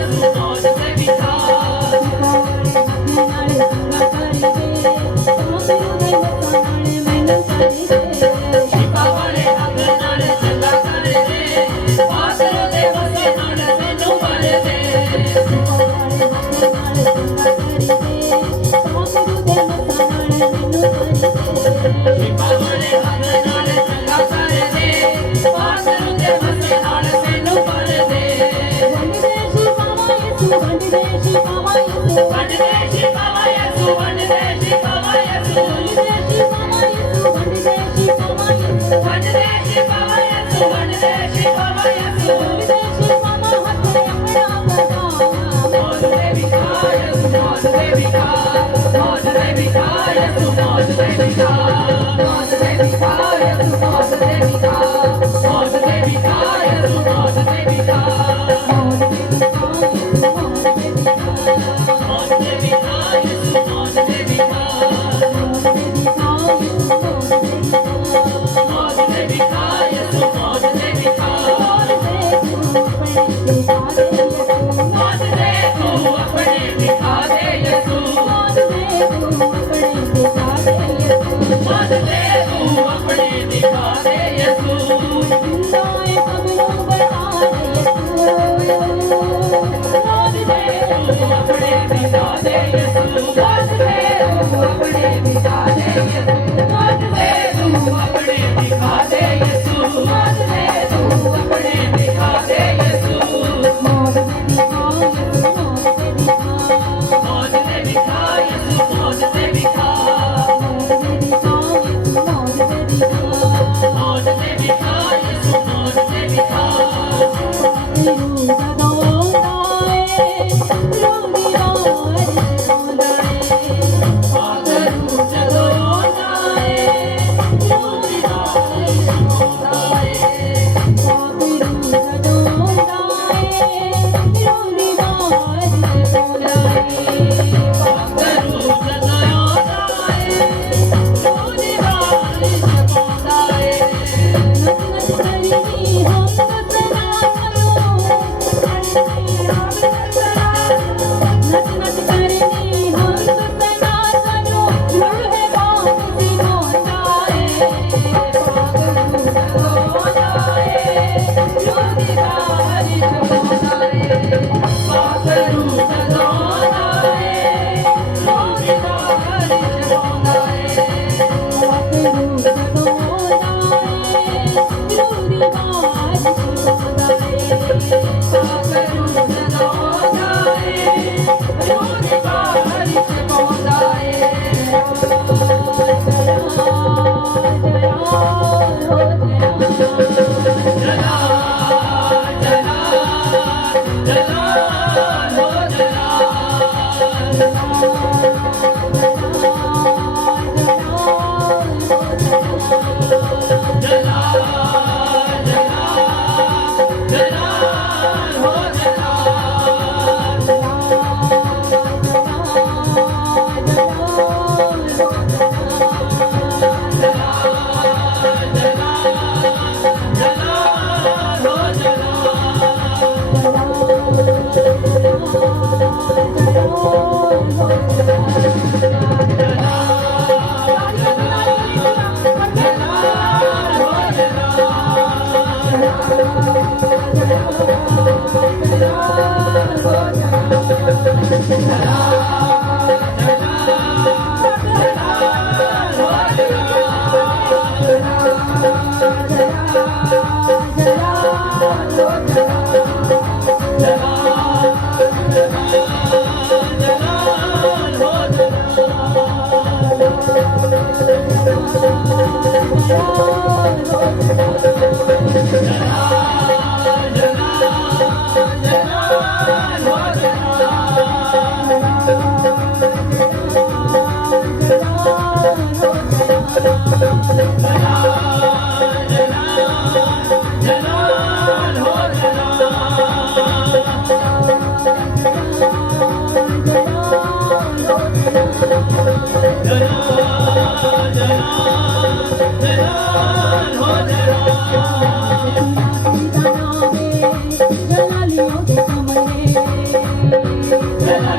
जला जला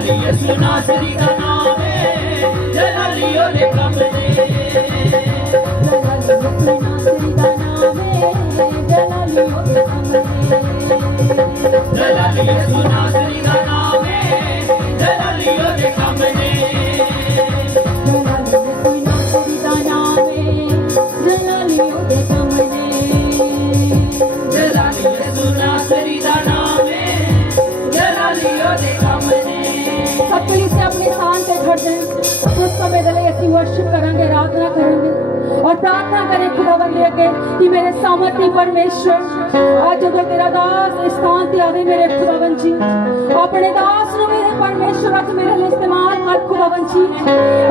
जलाली यसु नासरी दा नाम है जलाली ओदे कम दे जलाली यसु नासरी दा नाम है जलाली ओदे कम दे जलाली यसु नासरी दा नाम है जलाली ओदे कम दे सब पुलिस से अपने स्थान पे खड़ जाएं। कुछ समय के लिए ऐसी वर्शिप करेंगे, आराधना करेंगे और प्रार्थना करें खुदावंद के कि मेरे सामर्थ्य परमेश्वर आज जो तेरा दास इस स्थान पे आवे मेरे खुदावंद जी अपने दास ने मेरे परमेश्वर आज मेरे लिए इस्तेमाल कर खुदावंद जी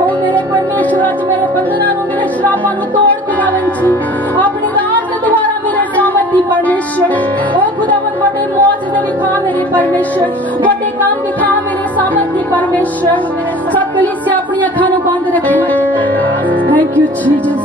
ओ मेरे परमेश्वर आज मेरे बंधना नु मेरे श्रापां नु तोड़ खुदावंद जी अपने दास के द्वारा मेरे सामर्थ्य परमेश्वर ओ खुदावंद बड़े मौजूद दिखा मेरे परमेश्वर बड़े काम दिखा मेरे सामर्थ्य परमेश्वर सब पुलिस से अपनी अखां नु बंद रखे थैंक यू जीसस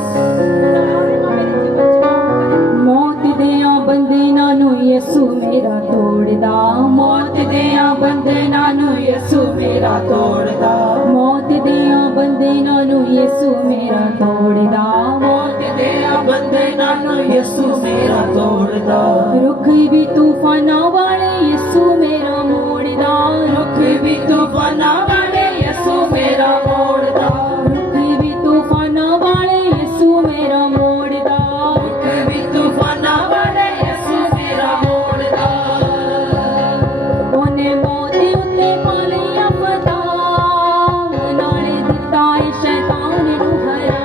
मौत देया बंधना नु यीशु मेरा तोड़दा मौत देया बंधना नु यीशु मेरा तोड़दा मौत देया बंधना नु यीशु मेरा तोड़दा मौत देया बंधना नु यसु मेरा तोड़दा रुख भी तूफाना वाले यीशु मेरा मोड़दा रुख भी तूफाना वाले यसु मेरा मोड़दा रुख भी तूफाना वाले यीशु मेरा मोड़दा रुख भी तूफाना वाले यसु मेरा मोड़दा ओने मौत उत्ते पाले अपदा नाले दिता है शैतान नु हरा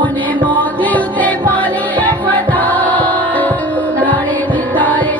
ओने मौत उते पाले फता नाले दिता रे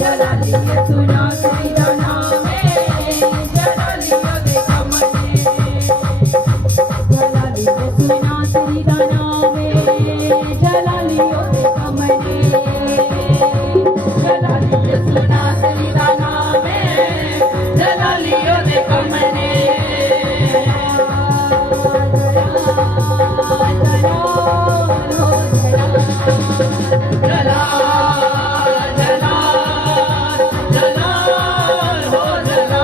जला लियो सुना श्री दा नाम जला लियो देखा मने जला लियो सुना तेरी दाना में जला लियो देखा मैंने जला लियो सुना श्री दा नाम जला लियो देखा मने जला जला जला हो जला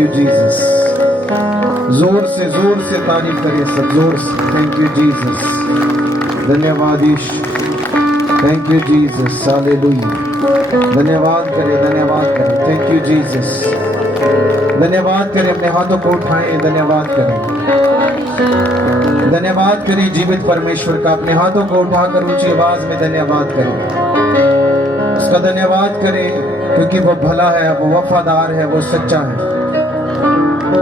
यू जीसस। जोर से तारीफ करें सब, जोर से। थैंक यू जीसस, धन्यवाद यीशु, थैंक यू जीसस, हालेलुया। धन्यवाद करें, थैंक यू जीसस। धन्यवाद करें, अपने हाथों को उठाएं, धन्यवाद करें जीवित परमेश्वर का। अपने हाथों को उठाकर ऊंची आवाज में धन्यवाद करें, उसका धन्यवाद करें, क्योंकि वो भला है, वो वफादार है, वो सच्चा है।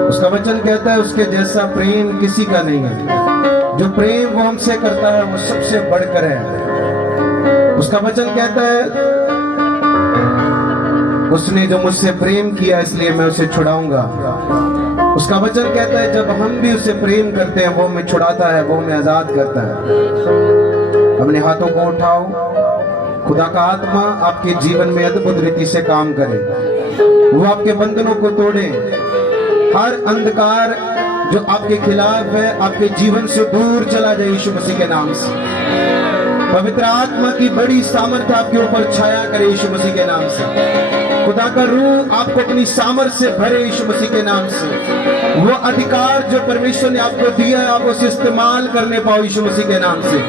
उसका वचन कहता है उसके जैसा प्रेम किसी का नहीं है। जो प्रेम वो हमसे करता है वो सबसे बढ़कर है। उसका वचन कहता है उसने जो मुझसे प्रेम किया इसलिए मैं उसे छुड़ाऊंगा। उसका वचन कहता है जब हम भी उसे प्रेम करते हैं वो हमें छुड़ाता है, वो हमें आजाद करता है। अपने हाथों को उठाओ, खुदा का आत्मा आपके जीवन में अद्भुत रीति से काम करे, वो आपके बंधनों को तोड़े, हर अंधकार जो आपके खिलाफ है आपके जीवन से दूर चला जाए यीशु मसीह के नाम से। पवित्र आत्मा की बड़ी सामर्थ्य आपके ऊपर छाया करे यीशु मसीह के नाम से। खुदा का रूह आपको अपनी सामर्थ्य से भरे यीशु मसीह के नाम से। वो अधिकार जो परमेश्वर ने आपको दिया है आप उसे इस्तेमाल करने पाओ यीशु मसीह के नाम से।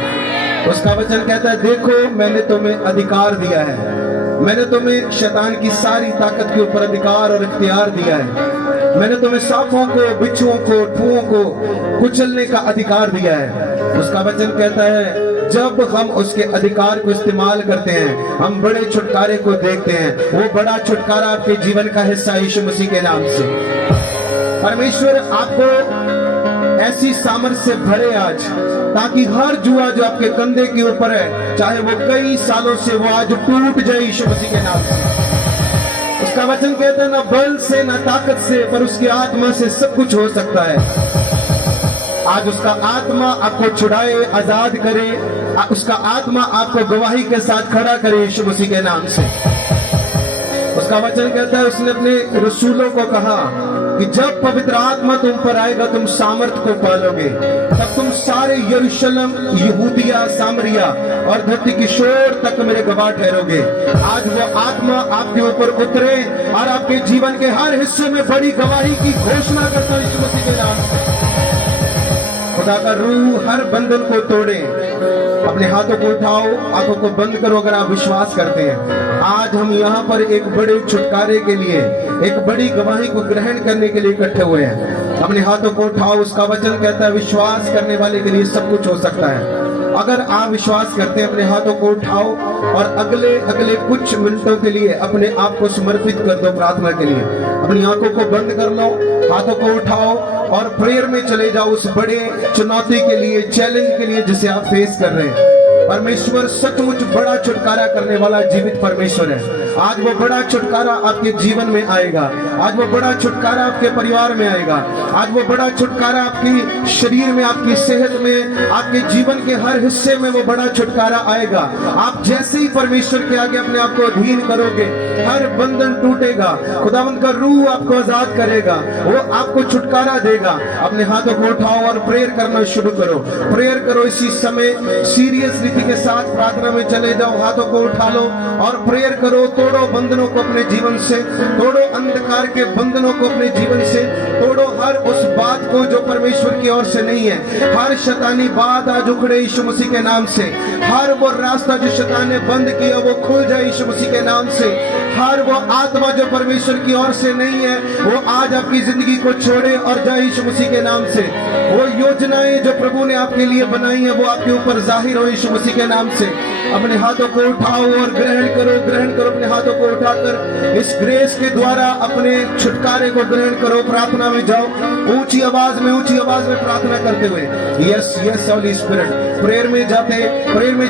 उसका वचन कहता है देखो मैंने तुम्हें अधिकार दिया है, मैंने तुम्हें शैतान की सारी ताकत के ऊपर अधिकार और इख्तियार दिया है। मैंने तुम्हें सांपों को, बिच्छुओं को, ठुओं को कुचलने का अधिकार दिया है। उसका वचन कहता है जब हम उसके अधिकार को इस्तेमाल करते हैं हम बड़े छुटकारे को देखते हैं। वो बड़ा छुटकारा आपके जीवन का हिस्सा यीशु मसीह के नाम से। परमेश्वर आपको ऐसी सामर्थ्य से भरे आज, ताकि हर जुआ जो आपके कंधे के ऊपर है चाहे वो कई सालों से, वो आज टूट जाए यीशु मसीह के नाम से। उसका वचन कहता है ना बल से ना ताकत से पर उसकी आत्मा से सब कुछ हो सकता है। आज उसका आत्मा आपको छुड़ाए, आजाद करे, उसका आत्मा आपको गवाही के साथ खड़ा करे यीशु मसीह के नाम से। उसका वचन कहता है उसने अपने रसूलों को कहा कि जब पवित्र आत्मा तुम पर आएगा तुम सामर्थ को पालोगे, तब तुम सारे यरूशलेम, यहूदिया, सामरिया और धरती की शोर तक मेरे गवाह ठहरोगे। आज वो आत्मा आपके ऊपर उतरे और आपके जीवन के हर हिस्से में बड़ी गवाही की घोषणा करता है यीशु मसीह के नाम से। खुदा का रूह हर बंधन को तोड़े। अपने हाथों को उठाओ, आंखों को बंद करो अगर आप विश्वास करते हैं। आज हम यहाँ पर एक बड़े छुटकारे के लिए, एक बड़ी गवाही को ग्रहण करने के लिए इकट्ठे हुए हैं। अपने हाथों को उठाओ, उसका वचन कहता है विश्वास करने वाले के लिए सब कुछ हो सकता है। अगर आप विश्वास करते हैं अपने हाथों को उठाओ और अगले कुछ मिनटों के लिए अपने आप को समर्पित कर दो प्रार्थना के लिए। अपनी आंखों को बंद कर लो, हाथों को उठाओ और प्रेयर में चले जाओ उस बड़े चुनौती के लिए, चैलेंज के लिए जिसे आप फेस कर रहे हैं। परमेश्वर सचमुच बड़ा छुटकारा करने वाला जीवित परमेश्वर है। आज वो बड़ा छुटकारा आपके जीवन में आएगा, आज वो बड़ा छुटकारा आपके परिवार में आएगा, आज वो बड़ा छुटकारा आपकी शरीर में, आपकी सेहत में, आपके जीवन के हर हिस्से में वो बड़ा छुटकारा आएगा। आप जैसे ही परमेश्वर के आगे अपने आप को अधीन करोगे हर बंधन टूटेगा, खुदावंद का रूह आपको आजाद करेगा, वो आपको छुटकारा देगा। अपने हाथों को उठाओ और प्रेयर करना शुरू करो, प्रेयर करो इसी समय, सीरियस रीति के साथ प्रार्थना में चले जाओ। हाथों को उठा लो और प्रेयर करो। तोड़ो बंधनों को अपने जीवन से, तोड़ो अंधकार के बंधनों को अपने जीवन से, तोड़ो हर उस बात को जो परमेश्वर की ओर से नहीं है। हर शैतानी बात आज उखड़े यीशु मसीह के नाम से। हर वो रास्ता जो शैतान ने बंद किया वो खुल जाए यीशु मसीह के नाम से। हर वो आत्मा जो परमेश्वर की ओर से नहीं है वो आज आपकी जिंदगी को छोड़े और जाए यीशु मसीह के नाम से। वो योजनाएं जो प्रभु ने आपके लिए बनाई है वो आपके ऊपर जाहिर हो यीशु मसीह के नाम से। अपने हाथों को उठाओ और ग्रहण करो, ग्रहण करो। अपने हाथों को उठाकर इस ग्रेस के द्वारा अपने छुटकारे को ग्रहण करो। प्रार्थना में जाओ, ऊंची आवाज में प्रार्थना करते हुए, yes yes Holi spirit. Prayer में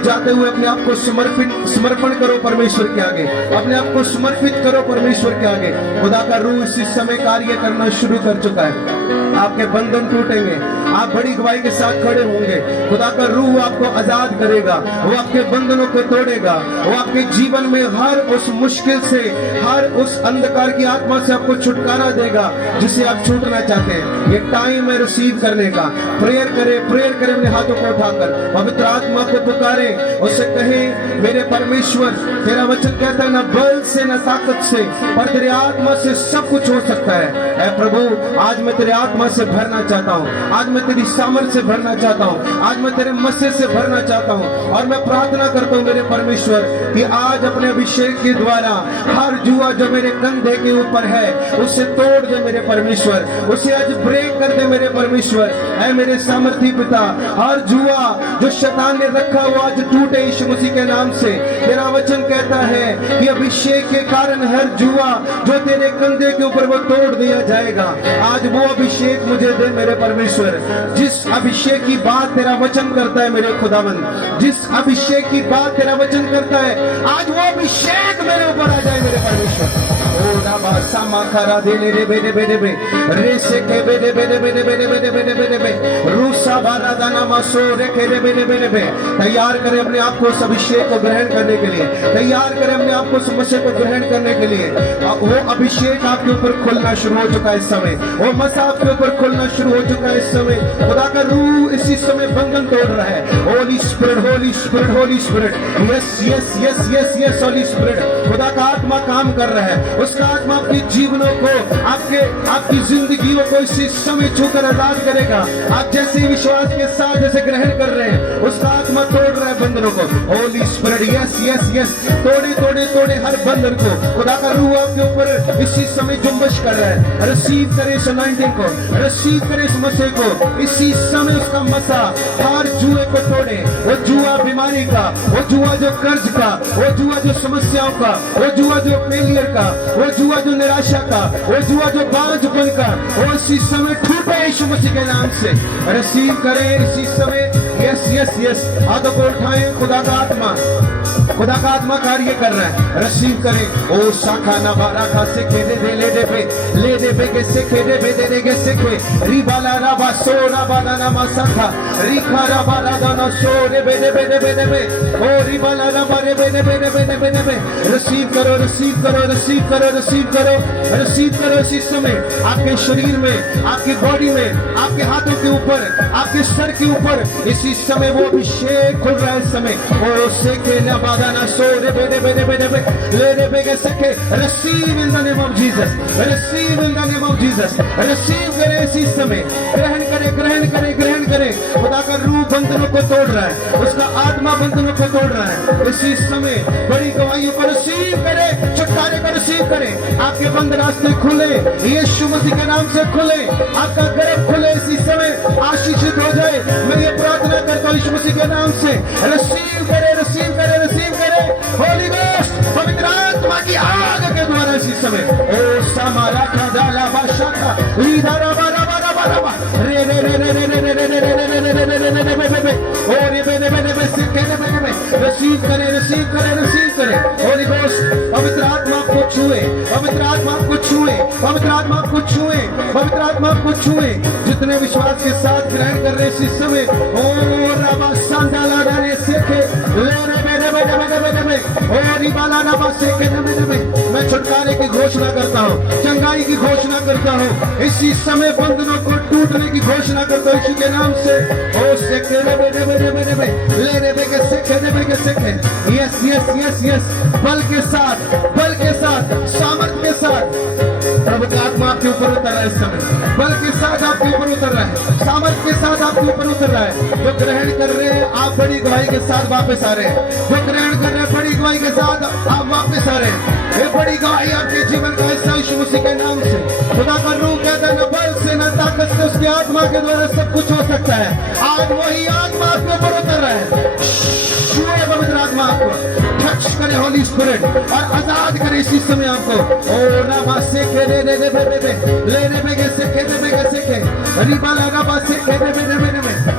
जाते हुए अपने आप को समर्पण करो परमेश्वर के आगे, अपने आप को समर्पित करो परमेश्वर के आगे। खुदा का रूह इसी समय कार्य करना शुरू कर चुका है। आपके बंधन टूटेंगे, आप बड़ी गवाही के साथ खड़े होंगे। खुदा का रूह आपको आजाद करेगा, वो आपके बंधनों को तोड़ेगा, वो आपके जीवन में हर उस मुश्किल से, हर उस अंधकार की आत्मा से आपको छुटकारा देगा जिसे आप छूटना चाहते हैं। ये टाइम है रिसीव करने का। प्रेयर करें अपने हाथों को उठाकर, पवित्र आत्मा को पुकारे, उससे कहें मेरे परमेश्वर, तेरा वचन कहता है ना बल से ना ताकत से, पर तेरे आत्मा से सब कुछ हो सकता है। ऐ प्रभु, आज मैं तेरे आत्मा से भरना चाहता हूँ, आज मैं तेरी सामर्थ से भरना चाहता हूँ, आज मैं तेरे मस्से से भरना चाहता हूँ। और मैं प्रार्थना करता हूँ मेरे परमेश्वर कि आज अपने अभिषेक के द्वारा हर जुआ जो मेरे कंधे के ऊपर है उसे तोड़ दे मेरे परमेश्वर, उसे आज ब्रेक कर दे मेरे परमेश्वर। ऐ मेरे सामर्थी पिता, हर जुआ जो शैतान ने रखा वो आज टूटे यीशु मसीह के नाम से। तेरा वचन कहता है कि अभिषेक के कारण हर जुआ जो तेरे कंधे के ऊपर वो तोड़ दिया जाएगा। आज वो अभिषेक मुझे दे मेरे परमेश्वर, जिस अभिषेक की बात तेरा वचन करता है मेरे खुदावंद, जिस अभिषेक की बात तेरा वचन करता है, आज वो अभिषेक मेरे ऊपर आ जाए मेरे परमेश्वर। ओ राबा सामा खरा दे ले बेरे बेरे बे रे से के बेरे बेरे बेरे बेरे बेरे बेरे बेरे बे रूसा बारा दाना मासो रे के रे बेरे बेरे बे। तैयार करें अपने आप को उस अभिषेक को ग्रहण करने के लिए, तैयार करें अपने आप को उस मसीह को ग्रहण करने के लिए। वो अभिषेक आपके ऊपर खुलना शुरू हो चुका है इस समय, वो मसा आपके ऊपर खुलना शुरू हो चुका है इस समय। खुदा का रूह इसी समय बंधन तोड़ रहा है। Holi spirit, Holi spirit, Holi spirit, yes yes yes yes yes Holi spirit. खुदा का आत्मा काम कर रहा है, उसका आत्मा आपके जीवनों को, आपकी जिंदगियों को इसी समय छूकर आजाद करेगा। आप जैसे विश्वास के साथ जैसे ग्रहण कर रहे हैं, उसका आत्मा तोड़ रहा है बंधनों को। Holi spirit, yes yes yes, तोड़े तोड़े तोड़े हर बंधन को। खुदा का रूह आपके ऊपर इसी समय जुम्बश कर रहा है। रिसीव करे इस अनॉइंटिंग को, रिसीव करे इस मसीह को। इसी समय उसका मसा हर जुए को तोड़े, वो जुआ बीमारी का, वो जुआ जो कर्ज का, वो जुआ जो समस्याओं का, वो जुआ जो फेलियर का, वो जुआ जो निराशा का, वो जुआ जो बांझपन का, वो इसी समय टूटे यीशु मसीह के नाम से। रिसीव करें इसी समय। यस यस यस, हाथों को उठाएं। खुदा का आत्मा कार्य कर रहा है। रिसीव करें। ओ शाखा ना बारा का से के दे ले दे पे के से के दे के से के रिबाला राबा सो राबा ना मासाखा रिखा राबा ना सो रे बे दे ओ रिबाला राबा रे बे। रिसीव करो, रिसीव करो, रिसीव करो, रिसीव करो, रिसीव करो इसी समय। आपके शरीर में, आपकी बॉडी में, आपके हाथों के ऊपर, आपके सर के ऊपर इसी समय वो अभिषेक खुल रहा है इस समय। ओ से के ना बादा ना सो रे बे ले रे बे के सके। Receive in the name of Jesus, receive in the name of Jesus. Receive करें इसी समय, ग्रहण करें, ग्रहण करें, ग्रहण करें। खुदा का रूह बंधनों को तोड़ रहा है, उसका आत्मा बंधनों को तोड़ रहा है इसी समय। बड़ी गवाहियों को रिसीव करें, छुटकारे को रिसीव करें। आपके बंद रास्ते खुले यीशु मसीह के नाम से खुले, आपका गर्भ खुले इसी समय, आशीषित हो जाए। मैं ये प्रार्थना करता हूँ यीशु मसीह के नाम से। रिसीव करें, रिसीव करें, रिसीव करें। होली गोस्ट, पवित्र आत्मा की आग के द्वारा इसी समय। ओ समारा का दाला बाशाखा लीधारा बारा बारा बारा बा रे रे रे रे रे रे रे रे रे रे रे रे रे रे रे रे ओ रे बे रे बे से के रे बे। रिसीव करें, रिसीव करें, रिसीव करें। होली गोस्ट, पवित्र आत्मा आपको छुए, पवित्र आत्मा आपको छुए, पवित्र आत्मा आपको छुए, पवित्र आत्मा आपको छुए। जितने विश्वास के साथ ग्रहण कर रहे हैं इस समय। ओ रबा संदाला डाले से के ले रे बे रे बे रे बे ओ रिबाला रबा से के रे बे। मैं छुटकारे की घोषणा करता हूँ, चंगाई की घोषणा करता हूँ इसी समय। बंधनों को टूटने की घोषणा करता हूँ यीशु के नाम से। ओ से के रे बे ले रे बे के से के। यस यस यस यस, बल के साथ, सामर्थ के साथ प्रभु का आत्मा आपके ऊपर उतर रहा है इस समय। बल के साथ आपके ऊपर उतर रहा है, सामर्थ के साथ आपके ऊपर उतर रहा है। जो ग्रहण कर रहे हैं आप बड़ी गवाही के साथ वापस आ रहे हैं। जो ग्रहण कर रहे हैं बड़ी गवाही के साथ आप वापस आ रहे हैं। ये बड़ी गवाही आपके जीवन का हिस्सा यीशु मसीह के नाम से। खुदा का रूह कहता है न बल से न ताकत से, उसकी आत्मा के द्वारा सब कुछ हो सकता है। आज वही आत्मा आपके ऊपर उतर रहा है। पवित्र आत्मा आपको टच करे, होली स्पिरिट, और आजाद करे इसी समय आपको। ओ राबा से के ले ले ले ले के से के रिबाला राबा से के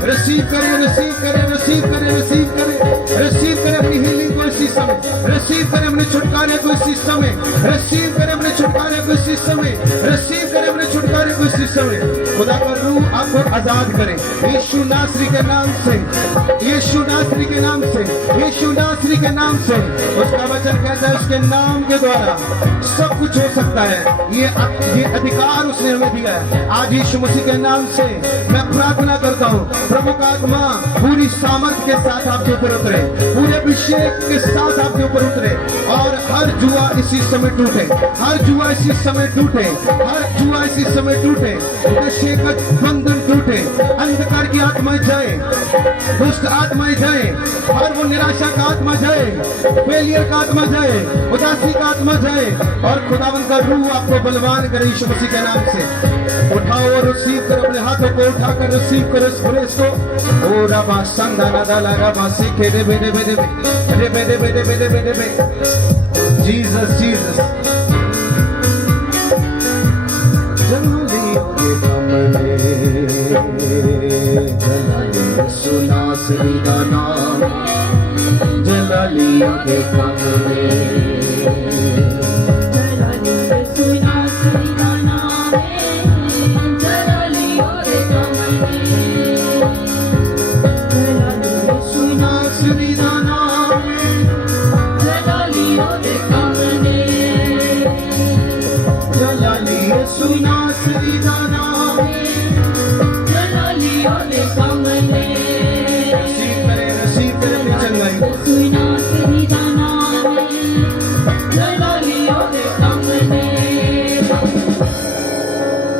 रिसीव करें, रिसीव करें, रिसीव करें, रिसीव करें, रिसीव करें अपनी हीलिंग को इसी समय। रिसीव करें अपने छुटकारे को इसी समय। रिसीव करें अपने छुटकारे को इसी समय। रिसीव करें अपने छुटकारे को इसी इसी समय खुदा का रूह आपको आजाद करे यीशु नासरी के नाम से, यीशु नासरी के नाम से, यीशु नासरी के नाम से। उसका वचन कहता है उसके नाम के द्वारा सब कुछ हो सकता है। ये अधिकार उसने हमें दिया है। आज यीशु मसीह के नाम से मैं प्रार्थना करता हूँ, प्रभु का आत्मा पूरी सामर्थ्य के साथ आपके ऊपर उतरे, पूरे अभिषेक के साथ आपके ऊपर उतरे और हर जुआ इसी समय टूटे, हर जुआ इसी समय टूटे, हर जुआ इसी समय टूटे, नशे का बंधन टूटे, अंधकार की आत्मा जाए, दुष्ट आत्माएं जाए, हर वो निराशा का आत्मा जाए, फेलियर का आत्मा जाए, उदासी का आत्मा जाए और खुदावन का रूह आपको बलवान करे यीशु मसीह के नाम से। उठाओ और रिसीव करो, अपने हाथों को उठाकर रिसीव करो इस ग्रेस को। ओ रबा संदा रदा लगा बासी के रे बेरे बेरे बेरे बेरे बेरे बेरे बेरे बेरे जीसस जीसस जंगलियों के कमरे जलालियों सुना श्री का नाम, जलालियों के कमरे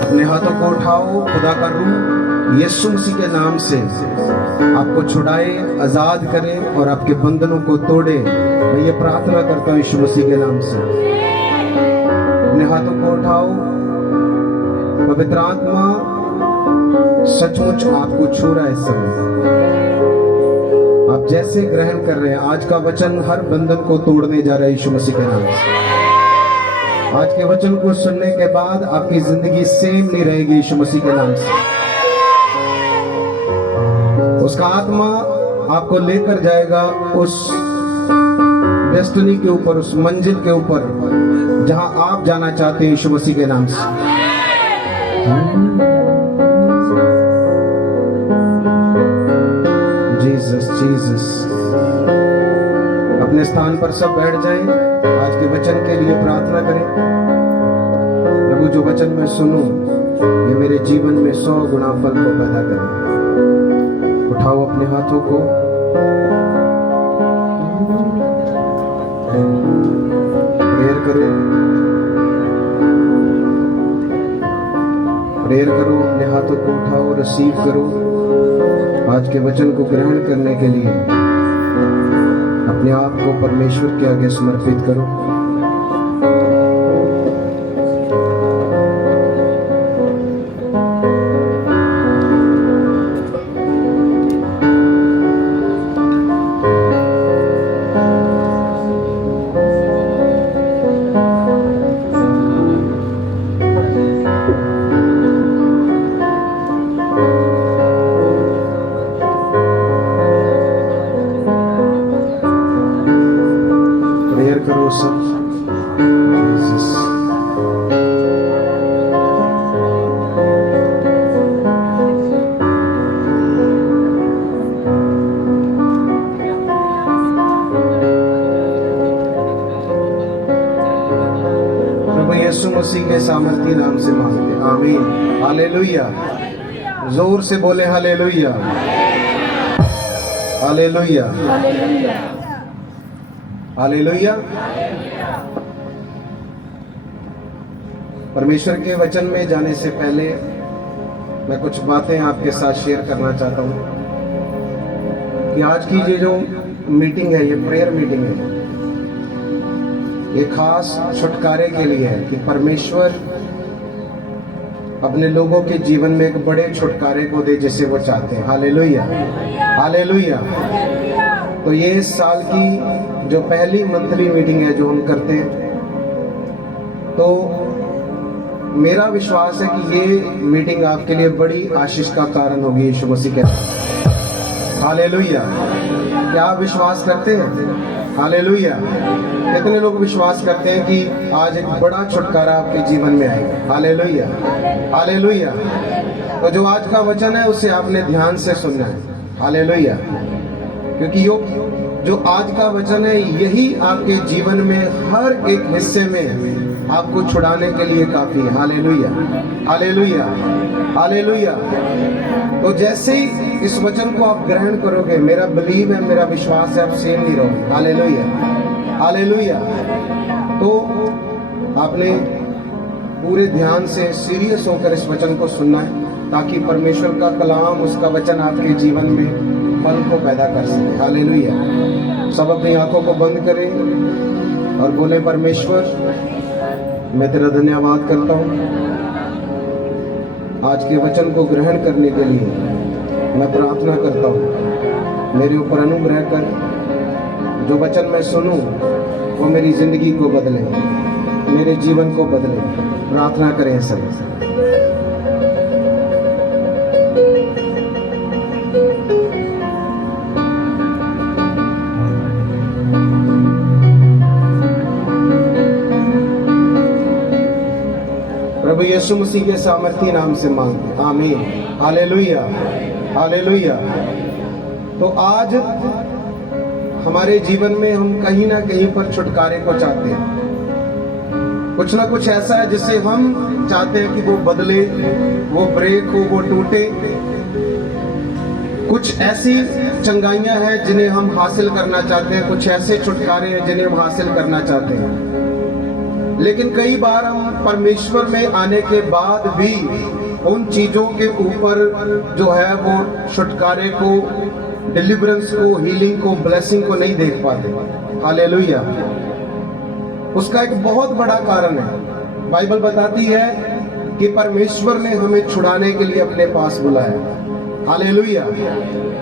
अपने हाथों को उठाओ। खुदा का रूह यीशु मसीह के नाम से आपको छुड़ाए, आजाद करे और आपके बंधनों को तोड़े। मैं ये प्रार्थना करता हूँ यीशु मसीह के नाम से। अपने हाथों को उठाओ। पवित्र आत्मा सचमुच आपको छू रहा है इस समय। आप जैसे ग्रहण कर रहे हैं, आज का वचन हर बंधन को तोड़ने जा रहा है यीशु मसीह के नाम से। आज के वचन को सुनने के बाद आपकी जिंदगी सेम नहीं रहेगी यीशु मसीह के नाम से। उसका आत्मा आपको लेकर जाएगा उस डेस्टिनी के ऊपर, उस मंजिल के ऊपर जहां आप जाना चाहते हैं यीशु मसीह के नाम से। Jesus Jesus. अपने स्थान पर सब बैठ जाएं। आज के वचन के लिए प्रार्थना करें। प्रभु जो वचन मैं सुनूं ये मेरे जीवन में 100 गुना फल को पैदा करे। उठाओ अपने हाथों को। प्रेयर करो, प्रेयर करो। अपने हाथों को उठाओ, रिसीव करो। आज के वचन को ग्रहण करने के लिए अपने आप को परमेश्वर के आगे समर्पित करो। यीशु मसीह के सामर्थी नाम से मांगते हैं, आमीन। हालेलुया। जोर से बोले हालेलुया, हालेलुया, हालेलुया। परमेश्वर के वचन में जाने से पहले मैं कुछ बातें आपके साथ शेयर करना चाहता हूँ कि आज की ये जो मीटिंग है, ये प्रेयर मीटिंग है, ये खास छुटकारे के लिए है कि परमेश्वर अपने लोगों के जीवन में एक बड़े छुटकारे को दे जिसे वो चाहते हैं। Hallelujah, hallelujah. तो ये इस साल की जो पहली मंथली मीटिंग है जो हम करते हैं, तो मेरा विश्वास है कि ये मीटिंग आपके लिए बड़ी आशीष का कारण होगी यीशु मसीह के नाम। हालेलुया। क्या आप विश्वास करते हैं? हालेलुया। कितने लोग विश्वास करते हैं कि आज एक बड़ा छुटकारा आपके जीवन में आएगा? Hallelujah, hallelujah. तो जो आज का वचन है उसे आपने ध्यान से सुनना है। हालेलुया। क्योंकि जो आज का वचन है यही आपके जीवन में हर एक हिस्से में आपको छुड़ाने के लिए काफी है। Hallelujah, hallelujah, hallelujah. तो जैसे ही इस वचन को आप ग्रहण करोगे, मेरा बिलीव है, मेरा विश्वास है, आप सेम नहीं रहोगे। Hallelujah, hallelujah. तो आपने पूरे ध्यान से सीरियस होकर इस वचन को सुनना है, ताकि परमेश्वर का कलाम, उसका वचन आपके जीवन में फल को पैदा कर सके। हालेलुया। सब अपनी आंखों को बंद करें और बोले, परमेश्वर मैं तेरा धन्यवाद करता हूँ आज के वचन को ग्रहण करने के लिए। मैं प्रार्थना करता हूँ मेरे ऊपर अनुग्रह कर, जो वचन मैं सुनूं वो मेरी जिंदगी को बदले, मेरे जीवन को बदले। प्रार्थना करें सब। प्रभु यीशु मसीह के सामर्थी नाम से मांगते हैं, आमीन। Hallelujah, hallelujah. तो आज हमारे जीवन में हम कहीं ना कहीं पर छुटकारे को चाहते हैं। कुछ ना कुछ ऐसा है जिसे हम चाहते हैं कि वो बदले, वो ब्रेक हो, वो टूटे। कुछ ऐसी चंगाइयां हैं जिन्हें हम हासिल करना चाहते हैं, कुछ ऐसे छुटकारे हैं जिन्हें हम हासिल करना चाहते हैं। लेकिन कई बार हम परमेश्वर में आने के बाद भी उन चीजों के ऊपर जो है वो छुटकारे को, डिलीवरेंस को, हीलिंग को, ब्लेसिंग को नहीं देख पाते। हालेलुया। उसका एक बहुत बड़ा कारण है। बाइबल बताती है कि परमेश्वर ने हमें छुड़ाने के लिए अपने पास बुलाया। हालेलुया।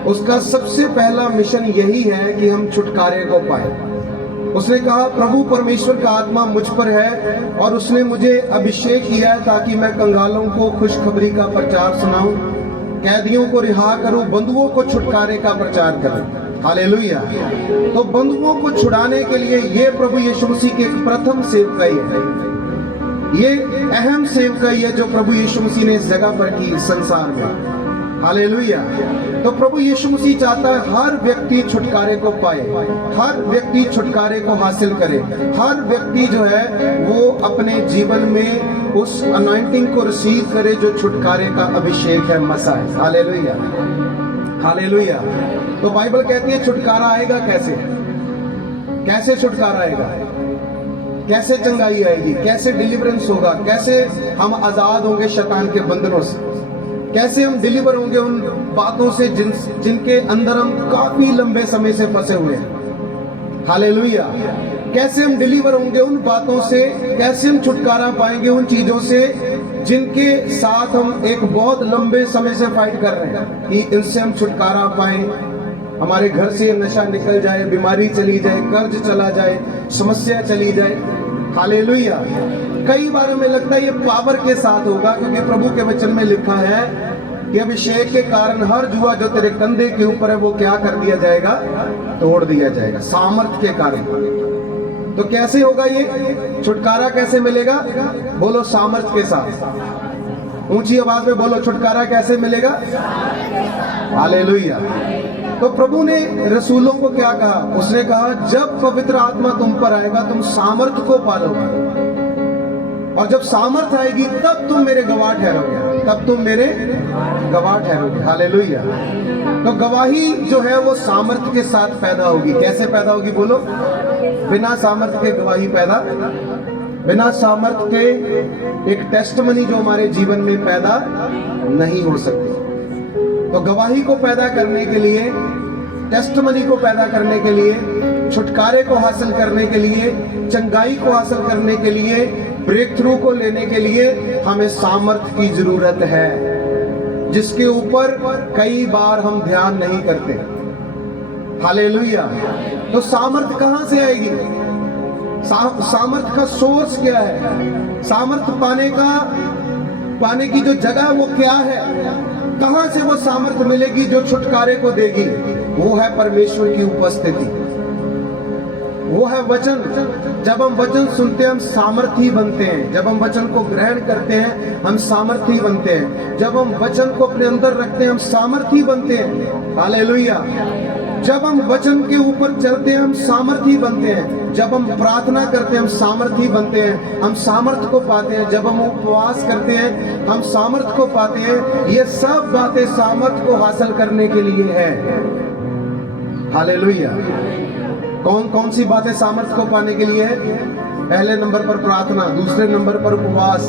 उसका सबसे पहला मिशन यही है कि हम छुटकारे को पाए। उसने कहा, प्रभु परमेश्वर का आत्मा मुझ पर है और उसने मुझे अभिषेक किया है ताकि मैं कंगालों को खुशखबरी का प्रचार सुनाऊं, कैदियों को रिहा करूं, बंधुओं को छुटकारे का प्रचार करूं। हालेलुया। तो बंधुओं को छुड़ाने के लिए ये प्रभु यीशु मसीह की एक प्रथम सेवकाई है, ये अहम सेवकाई है जो प्रभु यीशु मसीह ने इस जगह पर की, संसार में। हालेलुया। तो प्रभु यीशु मसीह चाहता है हर व्यक्ति छुटकारे को पाए, हर व्यक्ति छुटकारे को हासिल करे, हर व्यक्ति जो है वो अपने जीवन में उस अनॉइंटिंग को रिसीव करे जो छुटकारे का अभिषेक है, मसा है। Hallelujah, hallelujah. तो बाइबल कहती है छुटकारा आएगा कैसे? कैसे छुटकारा आएगा? कैसे चंगाई आएगी? कैसे डिलीवरेंस होगा? कैसे हम आजाद होंगे शैतान के बंधनों से? कैसे हम डिलीवर होंगे उन बातों से जिनके अंदर हम काफी लंबे समय से फंसे हुए हैं? हालेलुया। कैसे हम डिलीवर होंगे उन बातों से? कैसे हम छुटकारा पाएंगे उन चीजों से जिनके साथ हम एक बहुत लंबे समय से फाइट कर रहे हैं कि इनसे हम छुटकारा पाए, हमारे घर से नशा निकल जाए, बीमारी चली जाए, कर्ज चला जाए, समस्या चली जाए। हालेलुया। कई बार हमें लगता है ये पावर के साथ होगा, क्योंकि प्रभु के वचन में लिखा है कि अभिषेक के कारण हर जुआ जो तेरे कंधे के ऊपर है वो क्या कर दिया जाएगा? तोड़ दिया जाएगा, सामर्थ के कारण। तो कैसे होगा ये छुटकारा? कैसे मिलेगा? बोलो, सामर्थ के साथ। ऊंची आवाज में बोलो, छुटकारा कैसे मिलेगा? हालेलुया। तो प्रभु ने रसूलों को क्या कहा? उसने कहा, जब पवित्र आत्मा तुम पर आएगा तुम सामर्थ को पालोगे, और जब सामर्थ आएगी तब तुम मेरे गवाह ठहरोगे, तब तुम मेरे गवाह ठहरोगे। हालेलुया। तो गवाही जो है वो सामर्थ के साथ पैदा होगी। कैसे पैदा होगी? बोलो, बिना सामर्थ के गवाही पैदा, बिना सामर्थ के एक टेस्टमनी जो हमारे जीवन में पैदा नहीं हो सकती। तो गवाही को पैदा करने के लिए, टेस्टमनी को पैदा करने के लिए, छुटकारे को हासिल करने के लिए, चंगाई को हासिल करने के लिए, ब्रेक थ्रू को लेने के लिए हमें सामर्थ की जरूरत है, जिसके ऊपर कई बार हम ध्यान नहीं करते। हालेलुया। तो सामर्थ कहां से आएगी? सामर्थ का सोर्स क्या है? सामर्थ पाने की जो जगह वो क्या है? कहां से वो सामर्थ मिलेगी जो छुटकारे को देगी? वो है परमेश्वर की उपस्थिति। वो है वचन। जब हम वचन सुनते हैं हम सामर्थी बनते हैं। जब हम वचन को ग्रहण करते हैं हम सामर्थी बनते हैं। जब हम वचन को अपने अंदर रखते हैं हम सामर्थी बनते हैं। हालेलुया। जब हम वचन के ऊपर चलते हैं हम सामर्थी बनते हैं। जब हम प्रार्थना करते हैं हम सामर्थी बनते हैं, हम सामर्थ को पाते हैं। जब हम उपवास करते हैं हम सामर्थ को पाते हैं। ये सब बातें सामर्थ को हासिल करने के लिए है। हालेलुया। कौन कौन सी बातें सामर्थ को पाने के लिए है? पहले नंबर पर प्रार्थना, दूसरे नंबर पर उपवास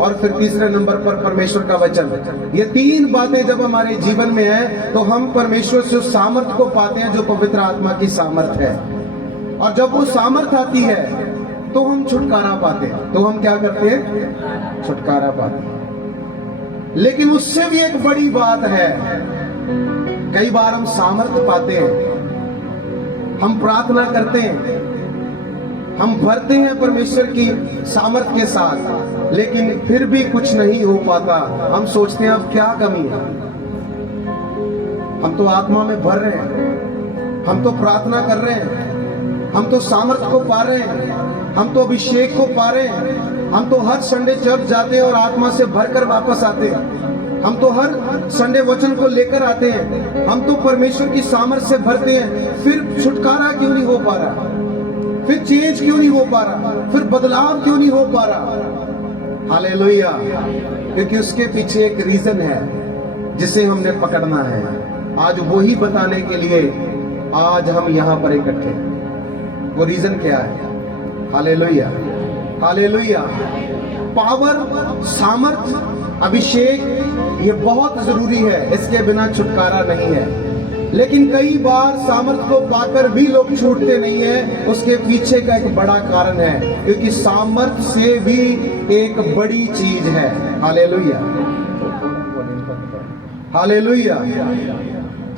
और फिर तीसरे नंबर पर परमेश्वर का वचन। ये तीन बातें जब हमारे जीवन में है तो हम परमेश्वर से उस सामर्थ को पाते हैं जो पवित्र आत्मा की सामर्थ है। और जब वो सामर्थ आती है तो हम छुटकारा पाते हैं। तो हम क्या करते हैं? छुटकारा पाते हैं। लेकिन उससे भी एक बड़ी बात है, कई बार हम सामर्थ पाते हैं, हम प्रार्थना करते हैं, हम भरते हैं परमेश्वर की सामर्थ के साथ, लेकिन फिर भी कुछ नहीं हो पाता। हम सोचते हैं अब क्या कमी है। हम तो आत्मा में भर रहे हैं, हम तो प्रार्थना कर रहे हैं, हम तो सामर्थ को पा रहे हैं, हम तो अभिषेक को पा रहे हैं, हम तो हर संडे चर्च जाते हैं और आत्मा से भरकर वापस आते हैं, हम तो हर संडे वचन को लेकर आते हैं, हम तो परमेश्वर की सामर्थ से भरते हैं, फिर छुटकारा क्यों नहीं हो पा रहा? फिर चेंज क्यों नहीं हो पा रहा? फिर बदलाव क्यों नहीं हो पा रहा? हालेलुया। क्योंकि उसके पीछे एक रीजन है जिसे हमने पकड़ना है। आज वही बताने के लिए आज हम यहां पर इकट्ठे हैं। वो रीजन क्या है? Hallelujah, hallelujah. पावर, सामर्थ, अभिषेक ये बहुत जरूरी है, इसके बिना छुटकारा नहीं है। लेकिन कई बार सामर्थ को पाकर भी लोग छूटते नहीं है। उसके पीछे का एक बड़ा कारण है, क्योंकि सामर्थ से भी एक बड़ी चीज है। Hallelujah, hallelujah.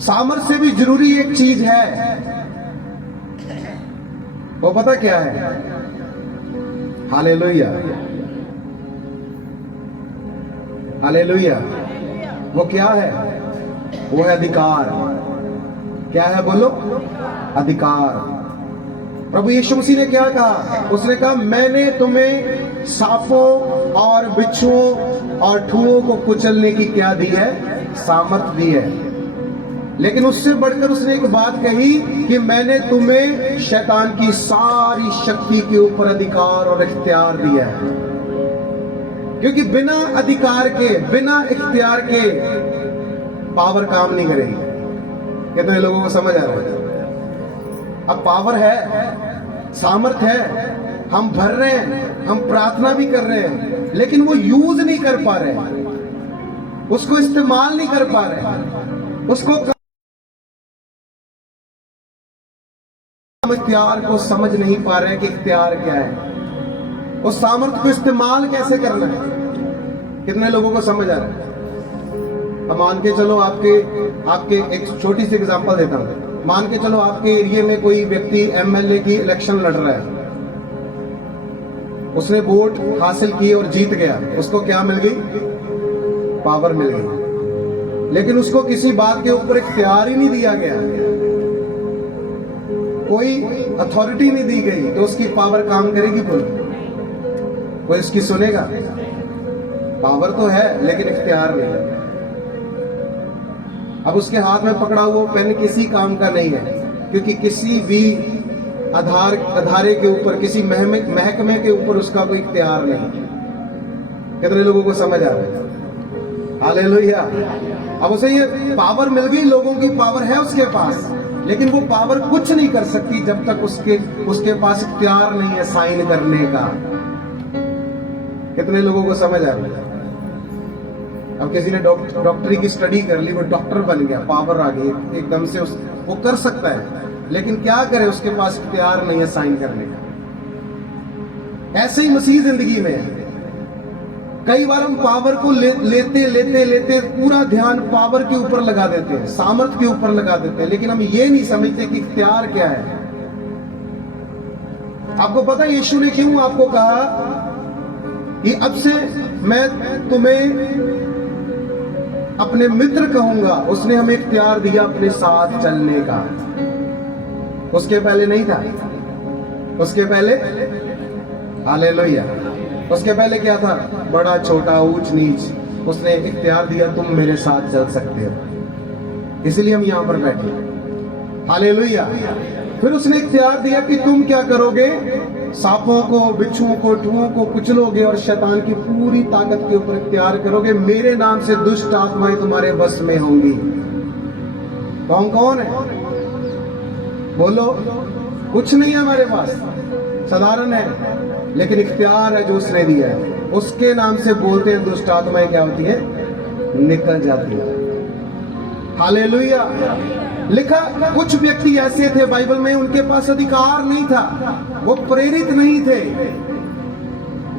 सामर्थ से भी जरूरी एक चीज है, वो पता क्या है? Hallelujah, hallelujah. वो क्या है? वो है अधिकार। क्या है बोलो? अधिकार। प्रभु यीशु मसीह ने क्या कहा? उसने कहा मैंने तुम्हें सांपों और बिच्छुओं और ठूओं को कुचलने की क्या दी है? सामर्थ दी है। लेकिन उससे बढ़कर उसने एक बात कही कि मैंने तुम्हें शैतान की सारी शक्ति के ऊपर अधिकार और इख्तियार दिया है। क्योंकि बिना अधिकार के, बिना इख्तियार के पावर काम नहीं करेगी। कितने लोगों को समझ आ रहा है? अब पावर है, सामर्थ है, हम भर रहे हैं, हम प्रार्थना भी कर रहे हैं, लेकिन वो यूज नहीं कर पा रहे, उसको इस्तेमाल नहीं कर पा रहे, उसको इख्तियार को समझ नहीं पा रहे कि इख्तियार क्या है, उस सामर्थ को इस्तेमाल कैसे करना है। कितने लोगों को समझ आ रहा है? अब मान के चलो आपके एक छोटी सी एग्जांपल देता हूं। मान के चलो आपके एरिया में कोई व्यक्ति एमएलए की इलेक्शन लड़ रहा है, उसने वोट हासिल किए और जीत गया। उसको क्या मिल गई? पावर मिल गई। लेकिन उसको किसी बात के ऊपर इख्तियार ही नहीं दिया गया, कोई अथॉरिटी नहीं दी गई, तो उसकी पावर काम करेगी? कोई उसकी सुनेगा? पावर तो है लेकिन इख्तियार नहीं। अब उसके हाथ में पकड़ा हुआ पेन किसी काम का नहीं है, क्योंकि किसी भी अधारे के ऊपर, किसी महकमे के ऊपर उसका कोई इख्तियार नहीं। कितने लोगों को समझ आ रहा है? हालेलुया। अब उसे ये पावर मिल गई, लोगों की पावर है उसके पास, लेकिन वो पावर कुछ नहीं कर सकती जब तक उसके पास इख्तियार नहीं है साइन करने का। कितने लोगों को समझ आ रही है? अब किसी ने डॉक्टरी की स्टडी कर ली, वो डॉक्टर बन गया, पावर आ गई एकदम से, वो कर सकता है, लेकिन क्या करे? उसके पास इख्तियार नहीं है साइन करने का। ऐसे ही मसीह जिंदगी में है। कई बार हम पावर को लेते लेते लेते पूरा ध्यान पावर के ऊपर लगा देते हैं, सामर्थ के ऊपर लगा देते हैं, लेकिन हम ये नहीं समझते कि इख्तियार क्या है। आपको पता है यीशु ने क्यों आपको कहा कि अब से मैं तुम्हें अपने मित्र कहूंगा? उसने हमें इख्तियार दिया अपने साथ चलने का, उसके पहले नहीं था। उसके पहले हालेलुया, उसके पहले क्या था? बड़ा छोटा, ऊंच नीच। उसने इख्तियार दिया, तुम मेरे साथ चल सकते हो, इसलिए हम यहां पर बैठे। हालेलुया। फिर उसने इख्तियार दिया कि तुम क्या करोगे? सांपों को, बिच्छुओं को, ठुओं को कुचलोगे और शैतान की पूरी ताकत के ऊपर इख्तियार करोगे। मेरे नाम से दुष्ट आत्माएं तुम्हारे बस में होंगी। कौन कौन है? बोलो। कुछ नहीं है हमारे पास, साधारण है, लेकिन इख्तियार है जो उसने दिया है। उसके नाम से बोलते हैं, दुष्ट आत्माएं क्या होती है? निकल जाती है। हालेलुया। लिखा, कुछ व्यक्ति ऐसे थे बाइबल में, उनके पास अधिकार नहीं था, वो प्रेरित नहीं थे।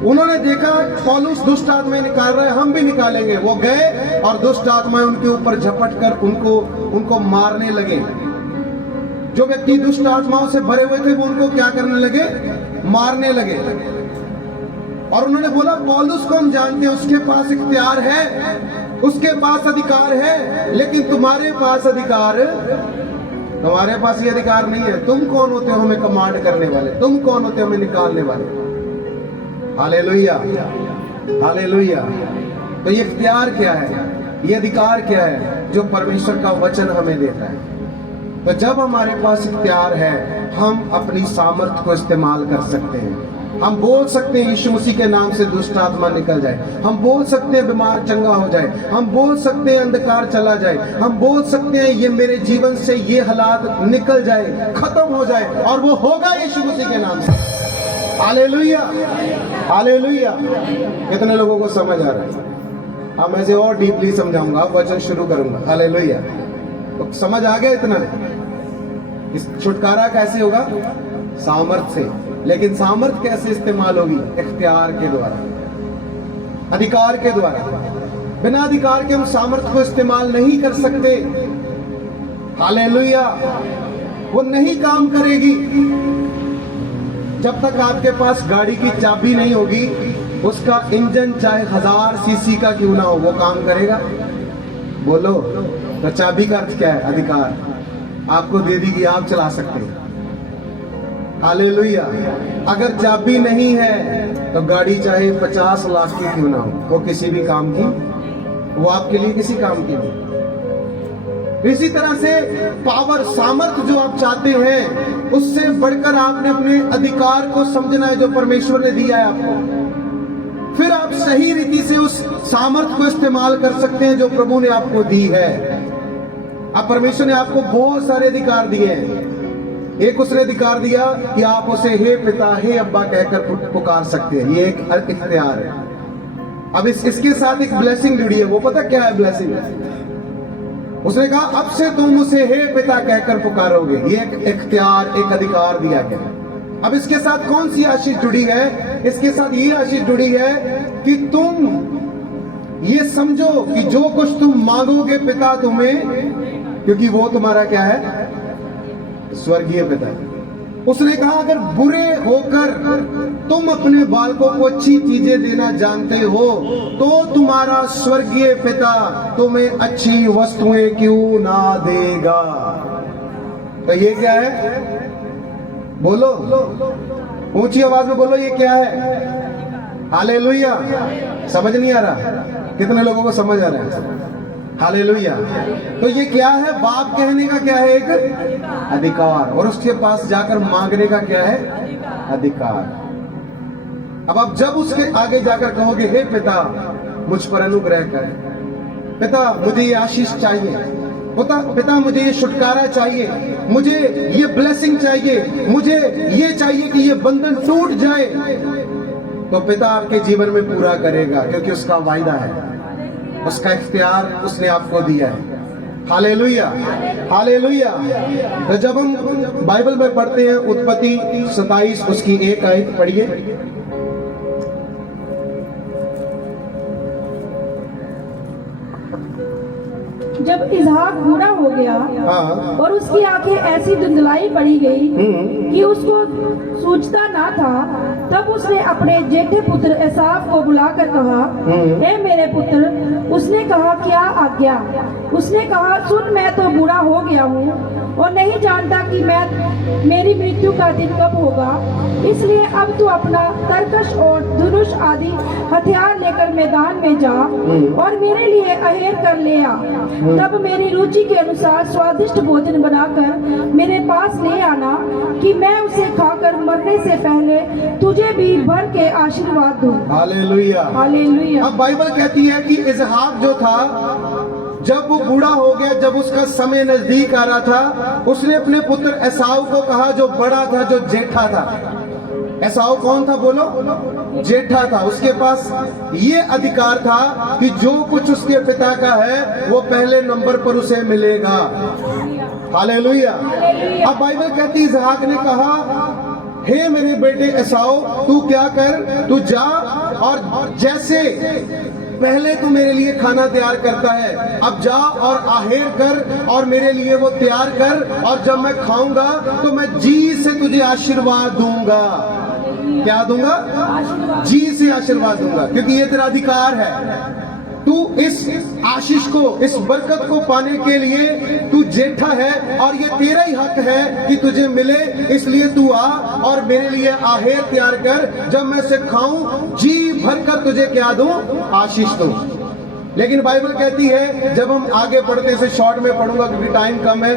उन्होंने देखा पौलुस दुष्ट आत्माएं निकाल रहा है, हम भी निकालेंगे। वो गए और दुष्ट आत्माएं उनके ऊपर झपट कर उनको मारने लगे। जो व्यक्ति दुष्ट आत्माओं से भरे हुए थे वो उनको क्या करने लगे? मारने लगे। और उन्होंने बोला, पौलुस को हम जानते हैं, उसके पास इख्तियार है, उसके पास अधिकार है, लेकिन तुम्हारे पास ये अधिकार नहीं है। तुम कौन होते हो हमें कमांड करने वाले? तुम कौन होते हो हमें निकालने वाले? Hallelujah, hallelujah. तो ये इख्तियार क्या है? ये अधिकार क्या है जो परमेश्वर का वचन हमें देता है? तो जब हमारे पास इख्तियार है, हम अपनी सामर्थ्य को इस्तेमाल कर सकते हैं। हम बोल सकते हैं यीशु मसीह के नाम से दुष्ट आत्मा निकल जाए। हम बोल सकते हैं बीमार चंगा हो जाए। हम बोल सकते हैं अंधकार चला जाए। हम बोल सकते हैं ये मेरे जीवन से ये हालात निकल जाए, खत्म हो जाए, और वो होगा यीशु मसीह के नाम से। Hallelujah, hallelujah. कितने लोगों को समझ आ रहा है? अब मैं इसे और डीपली समझाऊंगा, वचन शुरू करूंगा। हालेलुया। तो समझ आ गया इतना? इस छुटकारा कैसे होगा? सामर्थ से। लेकिन सामर्थ कैसे इस्तेमाल होगी? इख्तियार के द्वारा, अधिकार के द्वारा। बिना अधिकार के हम सामर्थ को इस्तेमाल नहीं कर सकते। हालेलुया। वो नहीं काम करेगी जब तक आपके पास गाड़ी की चाबी नहीं होगी। उसका इंजन चाहे 1000 सीसी का क्यों ना हो, वो काम करेगा? बोलो। तो चाबी का अर्थ क्या है? अधिकार। आपको दे दी कि आप चला सकते हैं। हालेलुया। अगर चाबी नहीं है तो गाड़ी चाहे 50 लाख की क्यों ना हो, वो किसी भी काम की, वो आपके लिए किसी काम की नहीं। इसी तरह से पावर, सामर्थ जो आप चाहते हैं, उससे बढ़कर आपने अपने अधिकार को समझना है जो परमेश्वर ने दिया है आपको। फिर आप सही रीति से उस सामर्थ को इस्तेमाल कर सकते हैं जो प्रभु ने आपको दी है। अब परमेश्वर ने आपको बहुत सारे अधिकार दिए हैं। एक उसने अधिकार दिया कि आप उसे हे पिता, हे अब्बा कहकर पुकार सकते हैं। ये एक इख्तियार है। अब इसके साथ एक ब्लेसिंग जुड़ी है। वो पता क्या है ब्लेसिंग? उसने कहा अब से तुम उसे हे पिता कहकर पुकारोगे। ये एक इख्तियार, एक अधिकार दिया गया। अब इसके साथ कौन सी आशीष जुड़ी है? इसके साथ ये आशीष जुड़ी है कि तुम ये समझो कि जो कुछ तुम मांगोगे पिता तुम्हें, क्योंकि वो तुम्हारा क्या है? स्वर्गीय पिता। उसने कहा अगर बुरे होकर तुम अपने बालकों को अच्छी चीजें देना जानते हो तो तुम्हारा स्वर्गीय पिता तुम्हें अच्छी वस्तुएं क्यों ना देगा? तो ये क्या है? बोलो, ऊंची आवाज में बोलो, ये क्या है? हालेलुया। समझ नहीं आ रहा? कितने लोगों को समझ आ रहा है? हालेलुया। तो ये क्या है? बाप कहने का क्या है? एक अधिकार। और उसके पास जाकर मांगने का क्या है? अधिकार। अब आप जब उसके आगे जाकर कहोगे हे पिता मुझ पर अनुग्रह करें, पिता मुझे ये आशीष चाहिए, पिता मुझे ये छुटकारा चाहिए, मुझे ये ब्लेसिंग चाहिए, मुझे ये चाहिए कि ये बंधन टूट जाए, तो पिता आपके जीवन में पूरा करेगा, क्योंकि उसका वायदा है, उसका इख्तियार उसने आपको दिया है। Hallelujah, hallelujah. तो जब हम बाइबल में पढ़ते हैं उत्पत्ति 27 उसकी 1 आयत पढ़िए। जब इसहाक बूढ़ा हो गया और उसकी आंखें ऐसी धुंधलाई पड़ी गई कि उसको सूझता ना था, तब उसने अपने जेठे पुत्र एसाव को बुलाकर कहा, हे मेरे पुत्र। उसने कहा क्या आज्ञा? उसने कहा सुन, मैं तो बूढ़ा हो गया हूँ और नहीं जानता कि मेरी मृत्यु का दिन कब होगा। इसलिए अब तू अपना तरकश और धनुष आदि हथियार लेकर मैदान में जा और मेरे लिए अहेर कर ले आ। तब मेरी रुचि के अनुसार स्वादिष्ट भोजन बनाकर मेरे पास ले आना कि मैं उसे खाकर मरने से पहले तुझे भी भर के आशीर्वाद दूं। हालेलुया। हालेलुया। अब बाइबल कहती है कि इसहाक जो था, जब वो बूढ़ा हो गया, जब उसका समय नजदीक आ रहा था, उसने अपने पुत्र एसाव को कहा, जो बड़ा था, जो जेठा था। एसाव कौन था बोलो? जेठा था। उसके पास ये अधिकार था कि जो कुछ उसके पिता का है वो पहले नंबर पर उसे मिलेगा। हालेलुया। अब बाइबल कहती है इसहाक ने कहा, हे मेरे बेटे एसाव, तू क्या कर, तू जा और जैसे पहले तू मेरे लिए खाना तैयार करता है, अब जा और आहेर कर और मेरे लिए वो तैयार कर, और जब मैं खाऊंगा तो मैं जी से तुझे आशीर्वाद दूंगा। क्या दूंगा? जी से आशीर्वाद दूंगा, क्योंकि ये तेरा अधिकार है। तू इस आशीष को, इस बरकत को पाने के लिए तू जेठा है और ये तेरा ही हक है कि तुझे मिले। इसलिए तू आ और मेरे लिए आहेर तैयार कर, जब मैं इसे खाऊं जी भरकर तुझे क्या दूं? आशीष दूं। लेकिन बाइबल कहती है, जब हम आगे पढ़ते, इसे शॉर्ट में पढ़ूंगा क्योंकि टाइम कम है,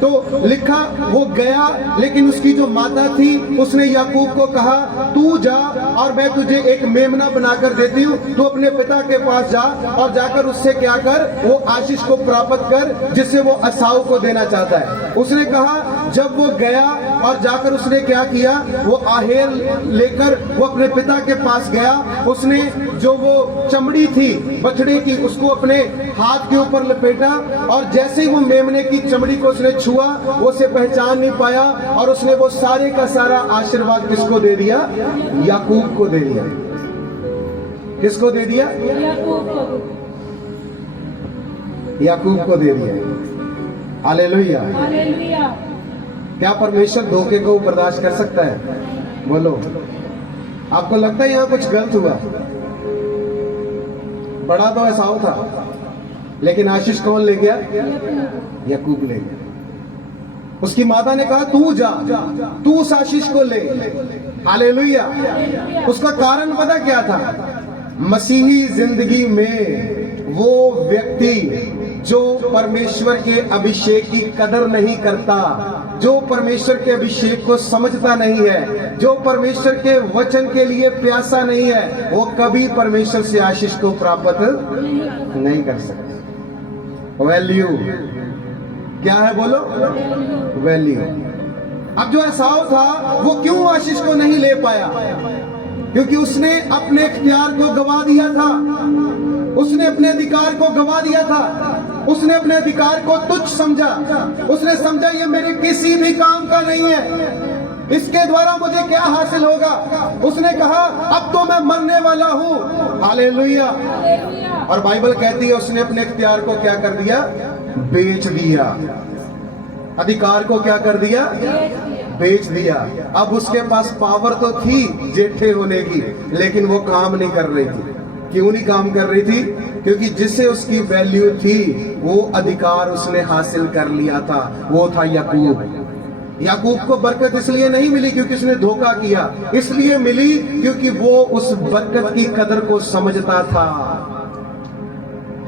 तो लिखा वो गया, लेकिन उसकी जो माता थी उसने याकूब को कहा, तू जा और मैं तुझे एक मेमना बनाकर देती हूँ, तू अपने पिता के पास जा और जाकर उससे क्या कर, वो आशीष को प्राप्त कर जिससे वो एसाव को देना चाहता है। उसने कहा, जब वो गया और जाकर उसने क्या किया, वो आहेर लेकर वो अपने पिता के पास गया। उसने जो वो चमड़ी थी बछड़े की, उसको अपने हाथ के ऊपर लपेटा, और जैसे ही वो मेमने की चमड़ी को उसने छुआ, वो उसे पहचान नहीं पाया, और उसने वो सारे का सारा आशीर्वाद किसको दे दिया? याकूब को दे दिया। किसको दे दिया? याकूब को दे दिया। हालेलुया। क्या परमेश्वर धोखे को बर्दाश्त कर सकता है? बोलो। आपको लगता है यहाँ कुछ गलत हुआ? बड़ा तो एसाव था, लेकिन आशीष कौन ले गया? याकूब ले गया। उसकी माता ने कहा, तू जा, तू उस आशीष को ले। हालेलुया। उसका कारण पता क्या था? मसीही जिंदगी में वो व्यक्ति जो परमेश्वर के अभिषेक की कदर नहीं करता, जो परमेश्वर के अभिषेक को समझता नहीं है, जो परमेश्वर के वचन के लिए प्यासा नहीं है, वो कभी परमेश्वर से आशीष को प्राप्त नहीं कर सकता। वैल्यू क्या है बोलो? वैल्यू। अब जो एसाव था वो क्यों आशीष को नहीं ले पाया? क्योंकि उसने अपने इख्तियार को गवा दिया था, उसने अपने अधिकार को गवा दिया था, उसने अपने अधिकार को तुच्छ समझा। उसने समझा ये मेरे किसी भी काम का नहीं है, इसके द्वारा मुझे क्या हासिल होगा। उसने कहा, अब तो मैं मरने वाला हूँ। हालेलुया। और बाइबल कहती है उसने अपने इख्तियार को क्या कर दिया? बेच दिया। अधिकार को क्या कर दिया? बेच दिया। अब उसके पास पावर तो थी जेठे होने की, लेकिन वो काम नहीं कर रही थी। क्यों नहीं काम कर रही थी? क्योंकि जिससे उसकी वैल्यू थी वो अधिकार उसने हासिल कर लिया था, वो था याकूब। याकूब को बरकत इसलिए नहीं मिली क्योंकि उसने धोखा किया, इसलिए मिली क्योंकि वो उस बरकत की कदर को समझता था।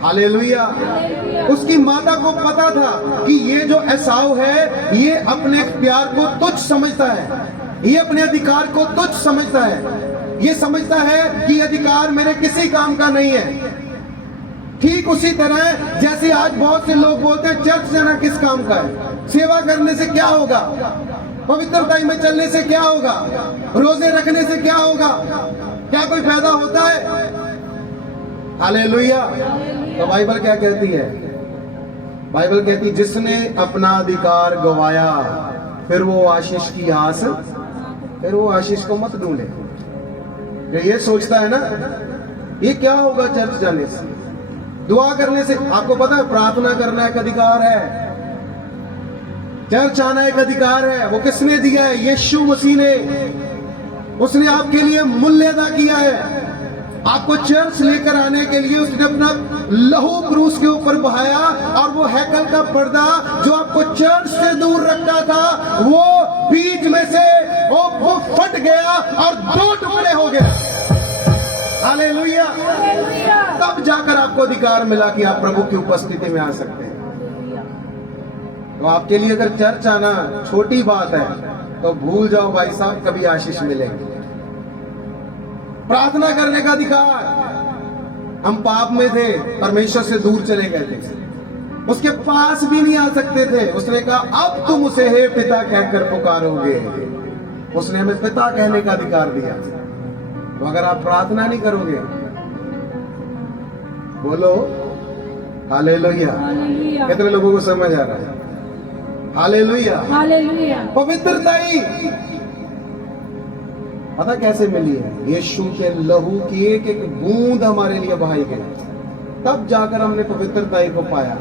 हालेलुया। उसकी माता को पता था कि ये जो एसाव है ये अपने इख्तियार को तुच्छ समझता है, ये अपने अधिकार को तुच्छ समझता है, ये समझता है कि अधिकार मेरे किसी काम का नहीं है। ठीक उसी तरह जैसे आज बहुत से लोग बोलते हैं चर्च जाना किस काम का है, सेवा करने से क्या होगा, पवित्रता में चलने से क्या होगा, रोजे रखने से क्या होगा, क्या कोई फायदा होता है? हालेलुया। तो बाइबल क्या कहती है? बाइबल कहती है जिसने अपना अधिकार गवाया फिर वो आशीष की आस, फिर वो आशीष को मत ढूंढे। ये सोचता है ना ये क्या होगा चर्च जाने से, दुआ करने से। आपको पता है प्रार्थना करना एक अधिकार है, चर्च आना एक अधिकार है। वो किसने दिया है? यीशु मसीह ने। उसने आपके लिए मूल्य अदा किया है। आपको चर्च लेकर आने के लिए उसने अपना लहू क्रूस के ऊपर बहाया, और वो हैकल का पर्दा जो आपको चर्च से दूर रखता था, वो बीच में से वो फट गया और 2 टुकड़े हो गया। हालेलुया। तब जाकर आपको अधिकार मिला कि आप प्रभु की उपस्थिति में आ सकते हैं। तो आपके लिए अगर चर्च आना छोटी बात है तो भूल जाओ भाई साहब, कभी आशीष मिलेगी। प्रार्थना करने का अधिकार, हम पाप में थे, परमेश्वर से दूर चले गए थे, उसके पास भी नहीं आ सकते थे। उसने कहा अब तुम उसे हे पिता कहकर पुकारोगे। उसने हमें पिता कहने का अधिकार दिया। तो अगर आप प्रार्थना नहीं करोगे, बोलो हालेलुया। कितने लोगों को समझ आ रहा है? हालेलुया। हालेलुया। पवित्रता ही पता कैसे मिली है? यीशु के लहू की एक एक बूंद हमारे लिए बहाई गई, तब जाकर हमने पवित्रता को पाया।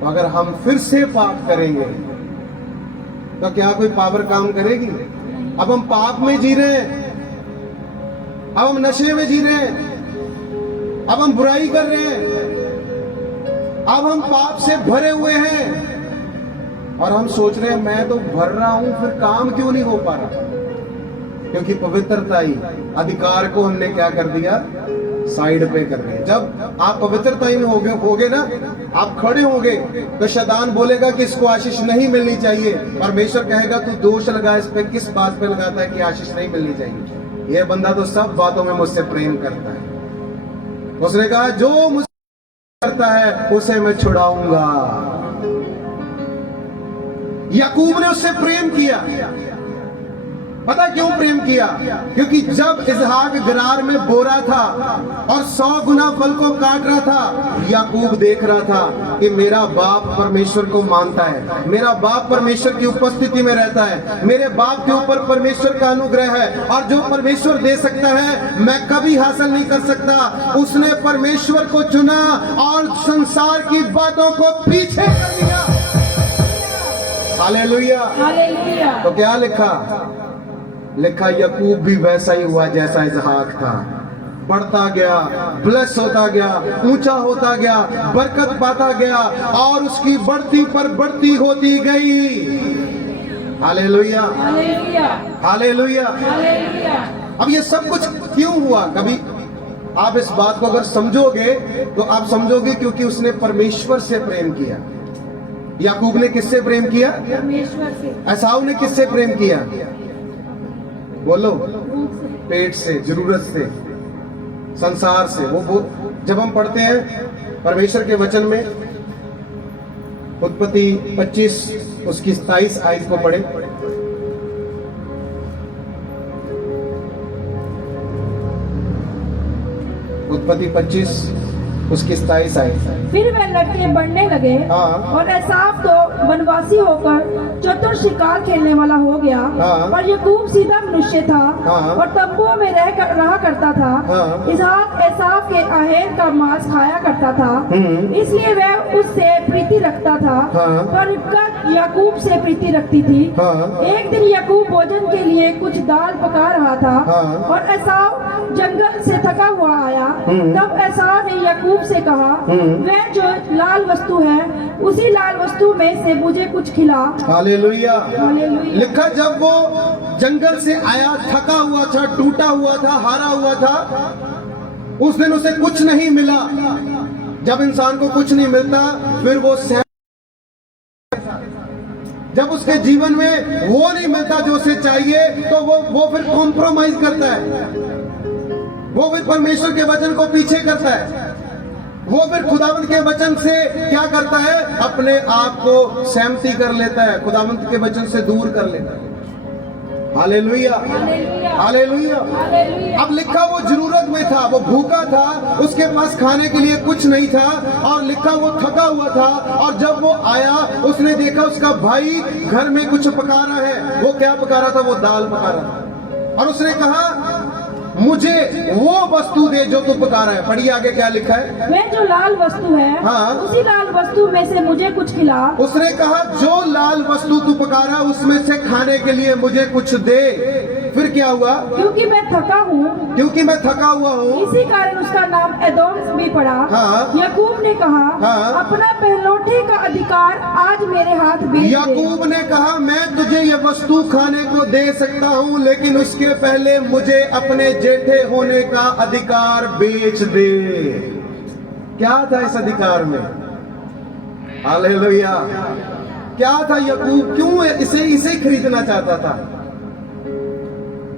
तो अगर हम फिर से पाप करेंगे तो क्या कोई पावर काम करेगी? अब हम पाप में जी रहे हैं, अब हम नशे में जी रहे हैं, अब हम बुराई कर रहे हैं, अब हम पाप से भरे हुए हैं, और हम सोच रहे हैं मैं तो भर रहा हूं, फिर काम क्यों नहीं हो पा रहा? क्योंकि पवित्रता ही अधिकार को हमने क्या कर दिया? साइड पे कर दिया। जब आप पवित्रता ही में होगे ना, आप खड़े होंगे तो शैतान बोलेगा कि इसको आशीष नहीं मिलनी चाहिए। परमेश्वर कहेगा तू दोष लगा इस पे, किस बात पे लगाता है कि आशीष नहीं मिलनी चाहिए? ये बंदा तो सब बातों में मुझसे प्रेम करता है। उसने कहा जो मुझसे करता है उसे मैं छुड़ाऊंगा। याकूब ने उससे प्रेम किया। पता क्यों प्रेम किया? क्योंकि जब इसहाक गरार में बोरा था और 100 गुना फल को काट रहा था, याकूब देख रहा था कि मेरा बाप परमेश्वर को मानता है, मेरा बाप परमेश्वर की उपस्थिति में रहता है, मेरे बाप के ऊपर परमेश्वर का अनुग्रह है, और जो परमेश्वर दे सकता है मैं कभी हासिल नहीं कर सकता। उसने परमेश्वर को चुना और संसार की बातों को पीछे कर दिया। हालेलुया। हालेलुया। तो क्या लिखा? याकूब भी वैसा ही हुआ जैसा इसहाक था, बढ़ता गया, ब्लेस होता गया, ऊंचा होता गया, बरकत पाता गया, और उसकी बढ़ती पर बढ़ती होती गई। हालेलुया। हालेलुया। हालेलुया। हालेलुया। अब ये सब कुछ क्यों हुआ? कभी आप इस बात को अगर समझोगे तो आप समझोगे क्योंकि उसने परमेश्वर से प्रेम किया। याकूब ने किससे प्रेम किया? परमेश्वर से। एसाव ने किससे प्रेम किया? बोलो। पेट से, जरूरत से, संसार से। वो जब हम पढ़ते हैं परमेश्वर के वचन में, उत्पत्ति 25 उसकी 27 आयत को पढ़े। उत्पत्ति 25 उसकी 27 आयत। फिर वे लड़के बढ़ने लगे, हाँ। और एसाव तो वनवासी होकर चतुर शिकार खेलने वाला हो गया, हाँ। और याकूब सीधा मनुष्य था, हाँ। और तंबुओं में रहा करता था। हाँ। इसहाक एसाव के आहेर का मांस खाया करता था, इसलिए वह उससे प्रीति रखता था, हाँ। पर रिबका याकूब से प्रीति रखती थी। हाँ। एक दिन याकूब भोजन के लिए कुछ दाल पका रहा था, हाँ। और एसाव जंगल से थका हुआ आया। तब एसाव ने याकूब से कहा, वह जो लाल वस्तु है उसी लाल वस्तु में से मुझे कुछ खिला। हालेलुया। हालेलुया। लिखा जब वो जंगल से आया, थका हुआ था, टूटा हुआ था, हारा हुआ था, उस दिन उसे कुछ नहीं मिला। जब इंसान को कुछ नहीं मिलता फिर वो जब उसके जीवन में वो नहीं मिलता जो उसे चाहिए तो वो फिर कॉम्प्रोमाइज करता है, वो फिर परमेश्वर के वचन को पीछे करता है, वो फिर खुदावंत के वचन से क्या करता है? अपने आप को सहमति कर लेता है, खुदावंत के वचन से दूर कर लेता है। हालेलुया। हालेलुया। अब लिखा वो जरूरत में था, वो भूखा था, उसके पास खाने के लिए कुछ नहीं था, और लिखा वो थका हुआ था, और जब वो आया उसने देखा उसका भाई घर में कुछ पका रहा है। वो क्या पका रहा था? वो दाल पका रहा था, और उसने कहा मुझे वो वस्तु दे जो तू पका रहा है। पढ़िए आगे क्या लिखा है? वह जो लाल वस्तु है, हाँ। उसी लाल वस्तु में से मुझे कुछ खिला। उसने कहा जो लाल वस्तु तू पका रहा है उसमें से खाने के लिए मुझे कुछ दे। फिर क्या हुआ? क्योंकि मैं थका हूँ, क्योंकि मैं थका हुआ हूँ। इसी कारण उसका नाम एदोम भी पड़ा। हाँ। याकूब ने कहा, हाँ। अपना पहलौठे का अधिकार आज मेरे हाथ बेच दे। याकूब ने कहा, मैं तुझे ये वस्तु खाने को दे सकता हूँ, लेकिन उसके पहले मुझे अपने जेठे होने का अधिकार बेच दे। क्या था इस अधिकार में? हालेलुया। क्या था? याकूब क्यों इसे खरीदना चाहता था?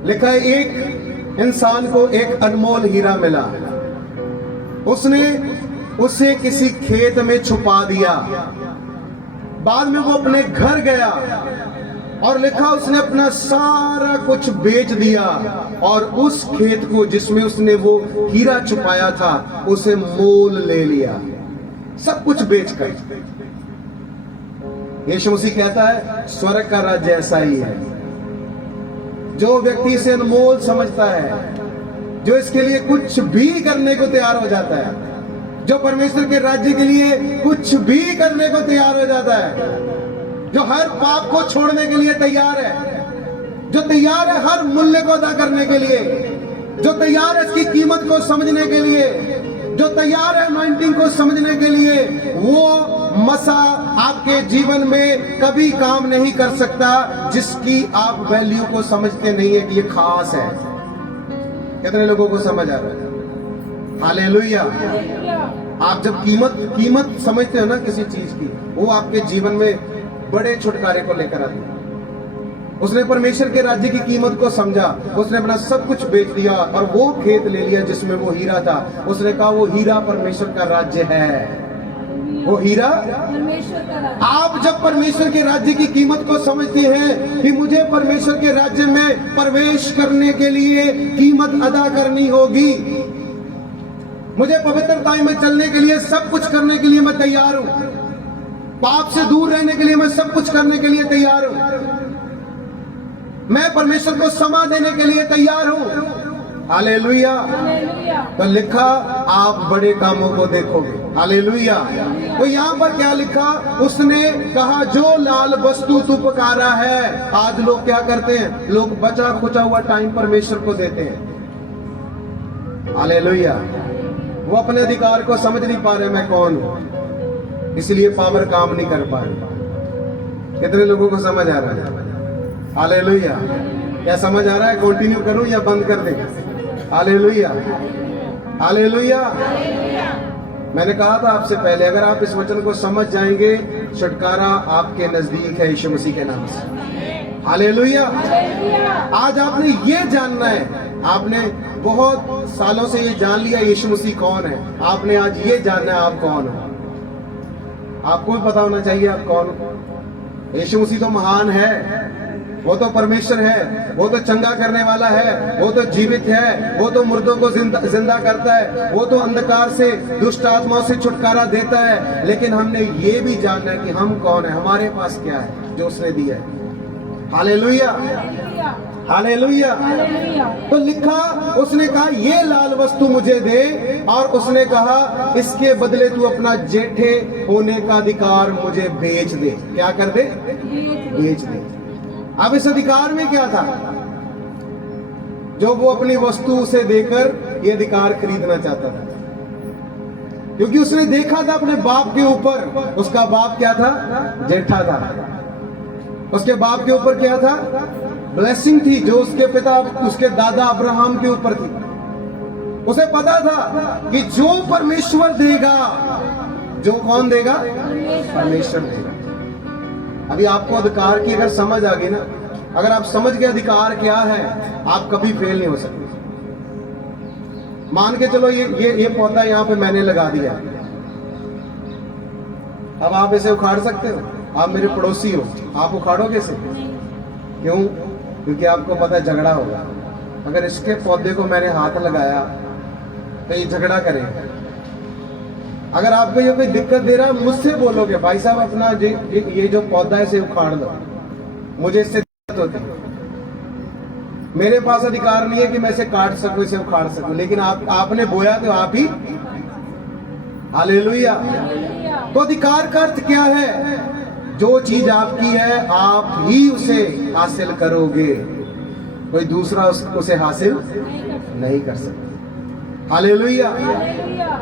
लिखा है, एक इंसान को एक अनमोल हीरा मिला, उसने उसे किसी खेत में छुपा दिया। बाद में वो अपने घर गया और लिखा उसने अपना सारा कुछ बेच दिया और उस खेत को जिसमें उसने वो हीरा छुपाया था उसे मोल ले लिया, सब कुछ बेचकर। यीशु मसीह कहता है, स्वर्ग का राज्य ऐसा ही है। जो व्यक्ति इसे अनमोल समझता है, जो इसके लिए कुछ भी करने को तैयार हो जाता है, जो परमेश्वर के राज्य के लिए कुछ भी करने को तैयार हो जाता है, जो हर पाप को छोड़ने के लिए तैयार है, जो तैयार है हर मूल्य को अदा करने के लिए, जो तैयार है इसकी कीमत को समझने के लिए, जो तैयार है अनॉइंटिंग को समझने के लिए, वो मसा आपके जीवन में कभी काम नहीं कर सकता जिसकी आप वैल्यू को समझते नहीं है कि ये खास है। कितने लोगों को समझ आ रहा है? हालेलुया। आप जब कीमत समझते हो ना किसी चीज की, वो आपके जीवन में बड़े छुटकारे को लेकर आती है। उसने परमेश्वर के राज्य की कीमत को समझा, उसने अपना सब कुछ बेच दिया और वो खेत ले लिया जिसमें वो हीरा था। उसने कहा वो हीरा परमेश्वर का राज्य है, वो हीरा परमेश्वर का राज्य। आप जब परमेश्वर के राज्य की कीमत को समझते हैं कि मुझे परमेश्वर के राज्य में प्रवेश करने के लिए कीमत अदा करनी होगी, मुझे पवित्रता में चलने के लिए सब कुछ करने के लिए मैं तैयार हूं, पाप से दूर रहने के लिए मैं सब कुछ करने के लिए तैयार हूं, मैं परमेश्वर को क्षमा देने के लिए तैयार हूं। हालेलुया। तो लिखा आप बड़े कामों को देखोगे। हालेलुया। तो यहाँ पर क्या लिखा? उसने कहा जो लाल वस्तु तू पुकारा है। आज लोग क्या करते हैं? लोग बचा खुचा हुआ टाइम परमेश्वर को देते हैं। हालेलुया। वो अपने अधिकार को समझ नहीं पा रहे, मैं कौन हूं, इसलिए पावर काम नहीं कर पा रहे। कितने लोगों को समझ आ रहा है? हालेलुया। क्या समझ आ रहा है? कंटिन्यू करूं या बंद कर दें? हालेलुया। हालेलुया। मैंने कहा था आपसे पहले, अगर आप इस वचन को समझ जाएंगे, छुटकारा आपके नजदीक है यीशु मसीह के नाम से। हालेलुया। आज आपने ये जानना है, आपने बहुत सालों से ये जान लिया यीशु मसीह कौन है, आपने आज ये जानना है आप कौन हो। आपको भी पता होना चाहिए आप कौन हो। यीशु मसीह तो महान है, वो तो परमेश्वर है, वो तो चंगा करने वाला है, वो तो जीवित है, वो तो मुर्दों को जिंदा करता है, वो तो अंधकार से दुष्ट आत्माओं से छुटकारा देता है। लेकिन हमने ये भी जानना है कि हम कौन है, हमारे पास क्या है जो उसने दिया है। हालेलुया। हालेलुया। तो लिखा, उसने कहा ये लाल वस्तु मुझे दे, और उसने कहा इसके बदले तू अपना जेठे होने का अधिकार मुझे बेच दे। क्या कर दे? बेच दे। अब इस अधिकार में क्या था जो वो अपनी वस्तु उसे देकर ये अधिकार खरीदना चाहता था? क्योंकि उसने देखा था अपने बाप के ऊपर, उसका बाप क्या था? जेठा था। उसके बाप के ऊपर क्या था? ब्लेसिंग थी जो उसके पिता, उसके दादा अब्राहम के ऊपर थी। उसे पता था कि जो परमेश्वर देगा, जो कौन देगा? परमेश्वर देगा। अभी आपको अधिकार की अगर समझ आ गई ना, अगर आप समझ गए अधिकार क्या है, आप कभी फेल नहीं हो सकते। मान के चलो ये पौधा यहाँ पे मैंने लगा दिया, अब आप इसे उखाड़ सकते हो? आप मेरे पड़ोसी हो, आप उखाड़ोगे इसे? क्यों? क्योंकि आपको पता है झगड़ा होगा। अगर इसके पौधे को मैंने हाथ लगाया तो ये झगड़ा करेगा। अगर आपको ये कोई दिक्कत दे रहा है, मुझसे बोलोगे भाई साहब अपना ये जो पौधा है इसे उखाड़ दो, मुझे इससे दिक्कत होती है। मेरे पास अधिकार नहीं है कि मैं इसे काट सकूं, इसे उखाड़ सकूं, लेकिन आपने बोया तो आप ही। हालेलुया। तो अधिकार का अर्थ क्या है? जो चीज आपकी है आप ही उसे हासिल करोगे। कोई दूसरा उसे हासिल नहीं कर सकता। हालेलुया।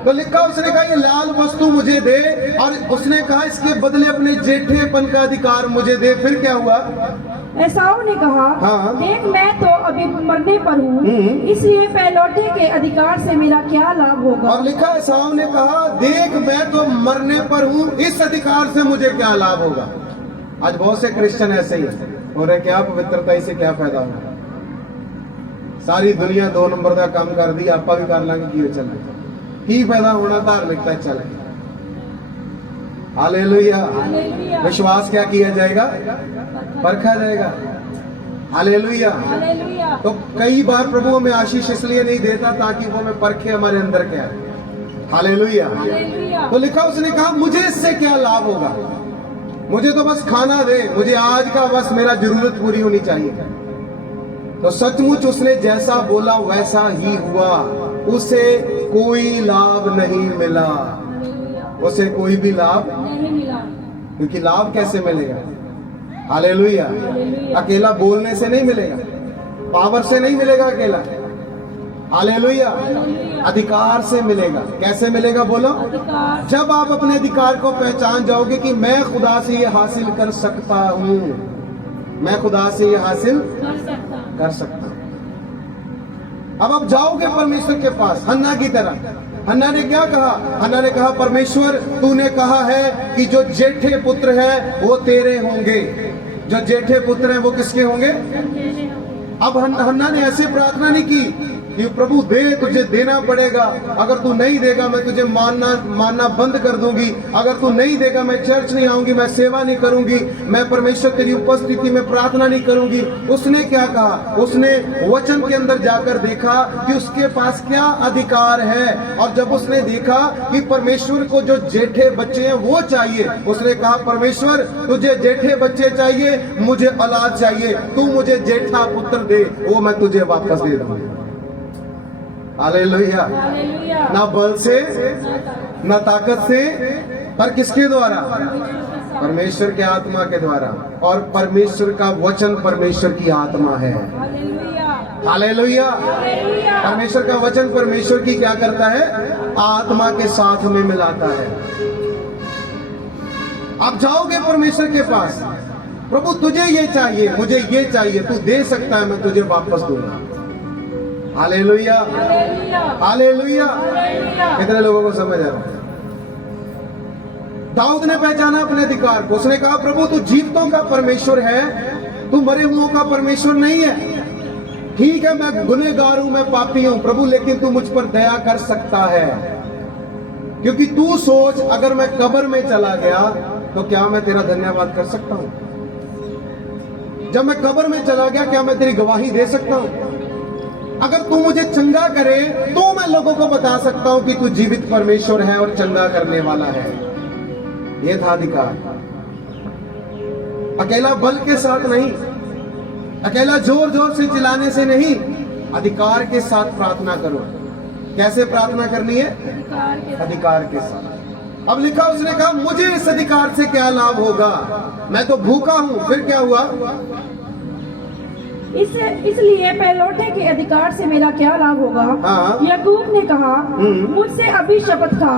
तो लिखा, उसने कहा ये लाल वस्तु मुझे दे, और उसने कहा इसके बदले अपने जेठेपन का अधिकार मुझे दे। फिर क्या हुआ? एसाव ने कहा, हाँ। देख मैं तो अभी मरने पर हूँ, इसलिए पहलौठे के अधिकार से मेरा क्या लाभ होगा। और लिखा, एसाव ने कहा, देख मैं तो मरने पर हूँ, इस अधिकार से मुझे क्या लाभ होगा। आज बहुत से क्रिश्चियन ऐसे ही हो रहे, क्या पवित्रता से क्या फायदा होगा। सारी दुनिया 2 नंबर का काम कर दी, आपा भी कर लांगे की चल की फायदा होना, धार्मिकता चले। हालेलुया। विश्वास क्या किया जाएगा? परखा जाएगा। हालेलुया। तो कई बार प्रभु हमें आशीष इसलिए नहीं देता ताकि वो हमें परखे हमारे अंदर क्या है। हालेलुया। तो लिखा, उसने कहा मुझे इससे क्या लाभ होगा, मुझे तो बस खाना दे, मुझे आज का बस मेरा जरूरत पूरी होनी चाहिए। तो सचमुच उसने जैसा बोला वैसा ही हुआ, उसे कोई लाभ नहीं मिला, उसे कोई भी लाभ नहीं मिला। क्योंकि लाभ कैसे मिलेगा? हालेलुया। अकेला बोलने से नहीं मिलेगा, पावर से नहीं मिलेगा अकेला। हालेलुया। अधिकार से मिलेगा। कैसे मिलेगा बोलो? अधिकार। जब आप अपने अधिकार को पहचान जाओगे कि मैं खुदा से ये हासिल कर सकता हूँ, मैं खुदा से ये हासिल कर सकता हूँ। अब आप जाओगे परमेश्वर के पास हन्ना की तरह। हन्ना ने क्या कहा? हन्ना ने कहा, परमेश्वर तूने कहा है कि जो जेठे पुत्र है वो तेरे होंगे। जो जेठे पुत्र हैं वो किसके होंगे? अब हन्ना ने ऐसे प्रार्थना नहीं की कि प्रभु दे, तुझे देना पड़ेगा, अगर तू नहीं देगा मैं तुझे मानना बंद कर दूंगी, अगर तू नहीं देगा मैं चर्च नहीं आऊंगी, मैं सेवा नहीं करूंगी, मैं परमेश्वर तेरी उपस्थिति में प्रार्थना नहीं करूंगी। उसने क्या कहा? उसने वचन के अंदर जाकर देखा कि उसके पास क्या अधिकार है, और जब उसने देखा कि परमेश्वर को जो जेठे बच्चे हैं वो चाहिए, उसने कहा परमेश्वर तुझे जेठे बच्चे चाहिए, मुझे औलाद चाहिए, तू मुझे जेठा पुत्र दे, वो मैं तुझे वापस दे दूंगा। हालेलुया। ना बल से ना ताकत से, पर किसके द्वारा? परमेश्वर के आत्मा के द्वारा। और परमेश्वर का वचन परमेश्वर की आत्मा है। हालेलुया। परमेश्वर का वचन परमेश्वर की क्या करता है? आत्मा के साथ में मिलाता है। आप जाओगे परमेश्वर के पास, प्रभु तुझे ये चाहिए, मुझे ये चाहिए, तू दे सकता है, मैं तुझे वापस दूंगा। हालेलुया। हालेलुया। कितने लोगों को समझ आ रहा है? दाऊद ने पहचाना अपने अधिकार को। उसने कहा प्रभु तू जीवितों का परमेश्वर है, तू मरे हुओं का परमेश्वर नहीं है। ठीक है मैं गुनहगार हूं, मैं पापी हूं प्रभु, लेकिन तू मुझ पर दया कर सकता है, क्योंकि तू सोच अगर मैं कब्र में चला गया तो क्या मैं तेरा धन्यवाद कर सकता हूं? जब मैं कब्र में चला गया क्या मैं तेरी गवाही दे सकता हूं? अगर तू मुझे चंगा करे तो मैं लोगों को बता सकता हूं कि तू जीवित परमेश्वर है और चंगा करने वाला है। यह था अधिकार। अकेला बल के साथ नहीं, अकेला जोर जोर से चिल्लाने से नहीं, अधिकार के साथ प्रार्थना करो। कैसे प्रार्थना करनी है? अधिकार के साथ। अब लिखा, उसने कहा मुझे इस अधिकार से क्या लाभ होगा, मैं तो भूखा हूं। फिर क्या हुआ? इसलिए पहलौठे के अधिकार से मेरा क्या लाभ होगा। हाँ। याकूब ने कहा मुझसे अभी शपथ खा।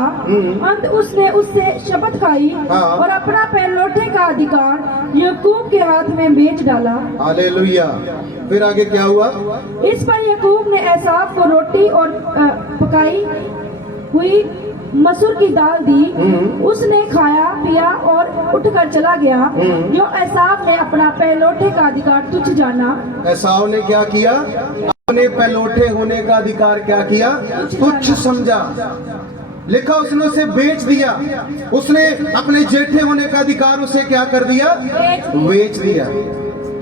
अंत उसने उससे शपथ खाई। हाँ। और अपना पहलौठे का अधिकार याकूब के हाथ में बेच डाला। हालेलुया। फिर आगे क्या हुआ? इस पर याकूब ने एसाव को रोटी और पकाई हुई मसूर की दाल दी। उसने खाया पिया और उठकर चला गया। जो एसाव ने अपना पहलौठे का अधिकार तुच्छ जाना। एसाव ने क्या किया? अपने पहलौठे होने का अधिकार क्या किया? तुच्छ समझा। लिखा उसने उसे बेच दिया। उसने अपने जेठे होने का अधिकार उसे क्या कर दिया? बेच दिया।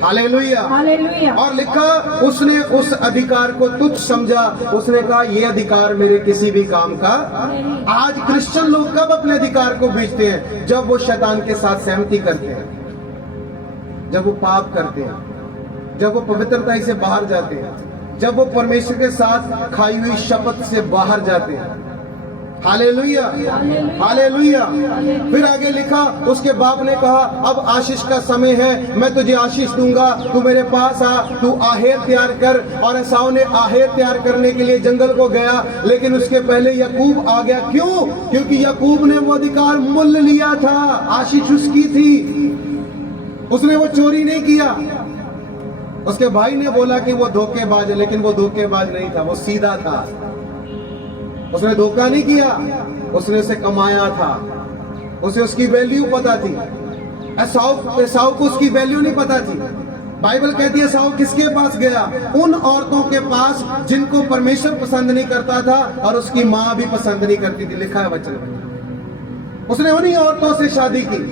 हालेलुया। हालेलुया। और लिखा उसने उस अधिकार को तुच्छ समझा। उसने कहा ये अधिकार मेरे किसी भी काम का। आज क्रिश्चियन लोग कब अपने अधिकार को बेचते हैं? जब वो शैतान के साथ सहमति करते हैं, जब वो पाप करते हैं, जब वो पवित्रता से बाहर जाते हैं, जब वो परमेश्वर के साथ खाई हुई शपथ से बाहर जाते हैं। Hallelujah, hallelujah. फिर आगे लिखा, उसके बाप ने कहा अब आशीष का समय है, मैं तुझे आशीष दूंगा, तू मेरे पास आ, तू आहेर तैयार कर। और एसाव ने आहेर तैयार करने के लिए जंगल को गया, लेकिन उसके पहले याकूब आ गया। क्यों? क्योंकि याकूब ने वो अधिकार मुल लिया था, आशीष उसकी थी, उसने वो चोरी नहीं किया। उसके भाई ने बोला कि वो धोखेबाज है, लेकिन वो धोखेबाज नहीं था, वो सीधा था। उसने धोखा नहीं किया, उसने उसे कमाया था, उसे उसकी वैल्यू पता थी। एसाव को उसकी वैल्यू नहीं पता थी। बाइबल कहती है एसाव किसके पास गया? उन औरतों के पास जिनको परमेश्वर पसंद नहीं करता था और उसकी माँ भी पसंद नहीं करती थी। लिखा है वचन में, उसने उन्हीं औरतों से शादी की।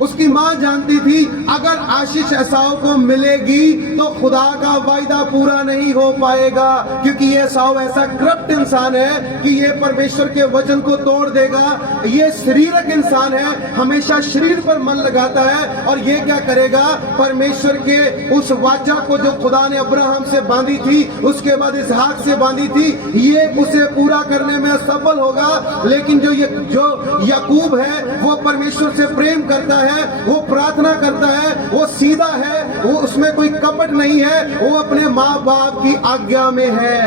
उसकी मां जानती थी अगर आशीष एसाव को मिलेगी तो खुदा का वायदा पूरा नहीं हो पाएगा, क्योंकि ये एसाव ऐसा करप्ट इंसान है कि ये परमेश्वर के वचन को तोड़ देगा। ये शरीरक इंसान है, हमेशा शरीर पर मन लगाता है, और ये क्या करेगा? परमेश्वर के उस वाचा को जो खुदा ने अब्राहम से बांधी थी, उसके बाद इसहाक से बांधी थी, ये उसे पूरा करने में असफल होगा। लेकिन जो याकूब है वो परमेश्वर से प्रेम करता है, वो प्रार्थना करता है, वो सीधा है, वो उसमें कोई कपट नहीं है, वो अपने माँ बाप की आज्ञा में है।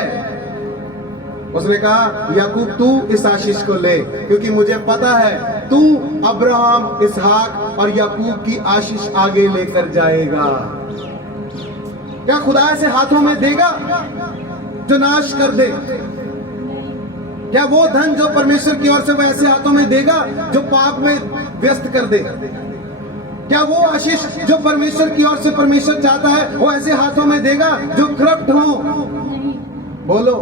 उसने कहा याकूब तू इस आशीष को ले, क्योंकि मुझे पता है तू अब्राहम, इसहाक और याकूब की आशीष आगे लेकर जाएगा। क्या खुदा ऐसे हाथों में देगा जो नाश कर दे? क्या वो धन जो परमेश्वर की ओर से वो ऐसे हाथों में देगा जो पाप में व्यस्त कर दे? क्या वो आशीष जो परमेश्वर की ओर से परमेश्वर चाहता है वो ऐसे हाथों में देगा जो करप्ट हो? बोलो।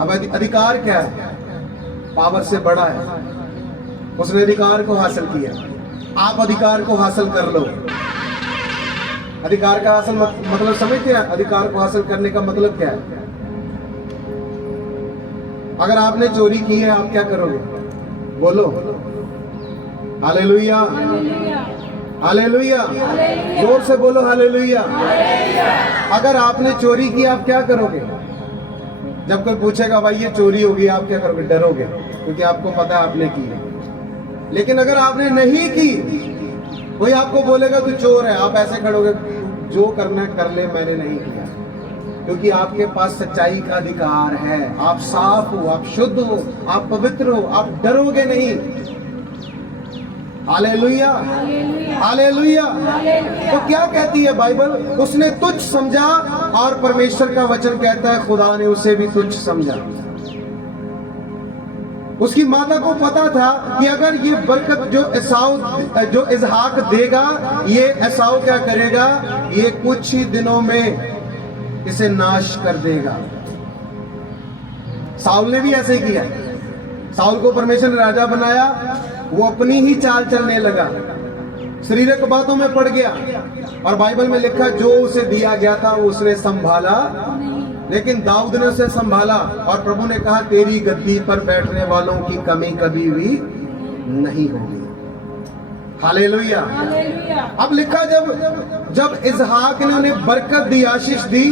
अब अधिकार क्या है? पावर से बड़ा है। उसने अधिकार को हासिल किया, आप अधिकार को हासिल कर लो। अधिकार का हासिल मतलब समझते हैं? अधिकार को हासिल करने का मतलब क्या है? अगर आपने चोरी की है, आप क्या करोगे? बोलो। हालेलुया, हालेलुया, जोर से बोलो हालेलुया। अगर आपने चोरी की, आप क्या करोगे? जब कोई पूछेगा भाई ये चोरी होगी, आप क्या करोगे? डरोगे, क्योंकि आपको पता है आपने की है। लेकिन अगर आपने नहीं की, कोई आपको बोलेगा तू चोर है, आप ऐसे खड़ोगे, जो करना है कर ले, मैंने नहीं किया, क्योंकि आपके पास सच्चाई का अधिकार है। आप साफ हो, आप शुद्ध हो, आप पवित्र हो, आप डरोगे नहीं। Hallelujah, hallelujah. तो क्या कहती है बाइबल? उसने तुच्छ समझा, और परमेश्वर का वचन कहता है खुदा ने उसे भी तुच्छ समझा। उसकी माता को पता था कि अगर ये बरकत जो इसहाक देगा, ये एसाव क्या करेगा? ये कुछ ही दिनों में इसे नाश कर देगा। साउल ने भी ऐसे ही किया। साउल को परमेश्वर ने राजा बनाया, वो अपनी ही चाल चलने लगा, शरीरक बातों में पड़ गया। और बाइबल में लिखा जो उसे दिया गया था वो उसने संभाला, लेकिन दाऊद ने उसे संभाला। और प्रभु ने कहा तेरी गद्दी पर बैठने वालों की कमी कभी भी नहीं होगी। हालेलुया। अब लिखा जब इसहाक ने उन्हें बरकत दी, आशीष दी,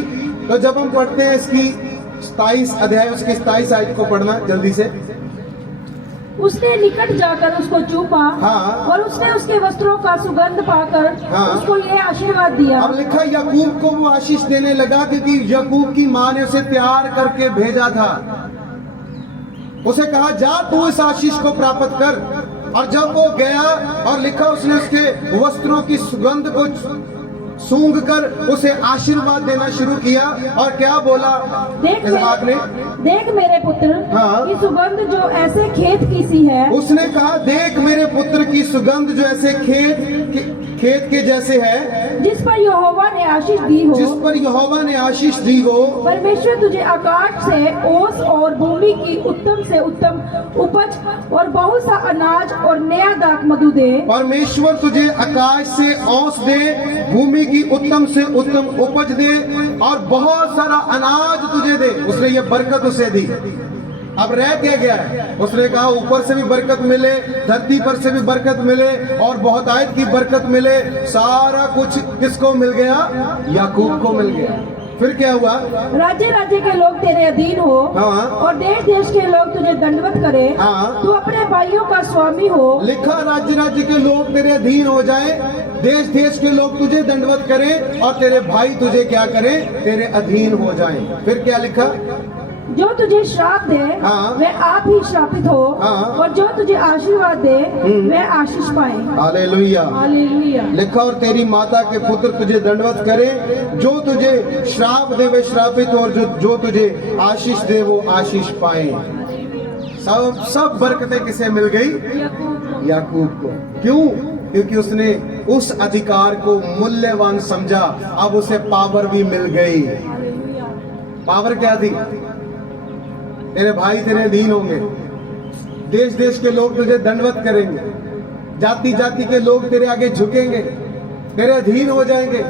तो जब हम पढ़ते हैं इसकी 27 अध्याय, उसकी 27 आयत को पढ़ना जल्दी से। उसने निकट जाकर उसको चूमा, हाँ। और उसने उसके वस्त्रों का सुगंध पाकर हाँ। उसको ये आशीर्वाद दिया। अब लिखा याकूब को वो आशीष देने लगा, क्योंकि याकूब की माँ ने उसे तैयार करके भेजा था। उसे कहा जा तू इस आशीष को प्राप्त कर। और जब वो गया, और लिखा उसने उसके वस्त्रों की सुगंध को सूंघ कर उसे आशीर्वाद देना शुरू किया। और क्या बोला इसहाक ने? देख मेरे पुत्र, हाँ। की सुगंध जो ऐसे खेत की सी है। उसने कहा देख मेरे पुत्र की सुगंध जो ऐसे खेत के जैसे है, जिस पर यहोवा ने आशीष दी हो। जिस पर यहोवा ने आशीष दी हो। परमेश्वर तुझे आकाश से ओस और भूमि की उत्तम से उत्तम उपज और बहुत सा अनाज और नया दाख मधु दे। परमेश्वर तुझे आकाश से ओस दे, भूमि की उत्तम से उत्तम उपज दे, और बहुत सारा अनाज तुझे दे। उसने ये बरकत उसे दी। अब रह क्या गया है? उसने कहा ऊपर से भी बरकत मिले, धरती पर से भी बरकत मिले, और बहुत आयत की बरकत मिले। सारा कुछ किसको मिल गया? याकूब को मिल गया। फिर क्या हुआ? राज्य राज्य के लोग तेरे अधीन हो हाँ। और देश देश के लोग तुझे दंडवत करे। हाँ। तू अपने भाइयों का स्वामी हो। लिखा राज्य राज्य के लोग तेरे अधीन हो जाए, देश देश के लोग तुझे दंडवत करें और तेरे भाई तुझे क्या करें? तेरे अधीन हो जाएं। फिर क्या लिखा? जो तुझे श्राप दे हाँ। वह आप ही श्रापित हो हाँ। और जो तुझे आशीर्वाद दे वह आशीष पाए। हालेलुया। हालेलुया। लिखा और तेरी माता के पुत्र तुझे दंडवत करें, जो तुझे श्राप दे वे श्रापित हो और जो तुझे आशीष दे वो आशीष पाए। सब बरकतें किसे मिल गई? याकूब को। क्यों? क्योंकि उसने उस अधिकार को मूल्यवान समझा। अब उसे पावर भी मिल गई। पावर क्या थी? तेरे भाई तेरे अधीन होंगे, देश देश के लोग तुझे दंडवत करेंगे, जाति जाति के लोग तेरे आगे झुकेंगे, तेरे अधीन हो जाएंगे,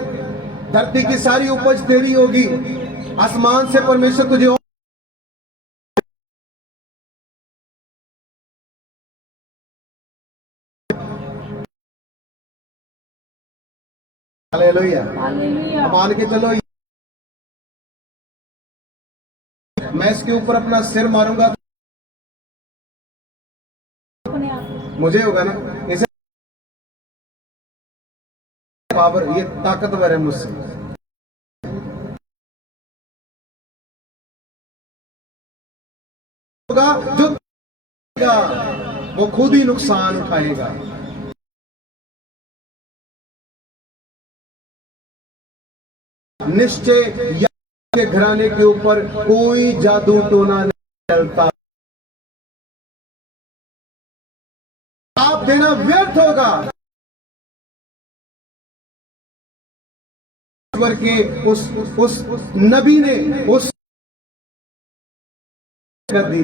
धरती की सारी उपज तेरी होगी, आसमान से परमेश्वर तुझे हालेलुया। हालेलुया। मान के चलो, मैं इसके ऊपर अपना सिर मारूंगा मुझे होगा ना, इसे पावर, ये ताकतवर है मुझसे। होगा जो वो खुद ही नुकसान उठाएगा। निश्चय के घराने के ऊपर कोई जादू टोना नहीं चलता। आप देना व्यर्थ होगा। ईश्वर के उस नबी ने उस कर दी।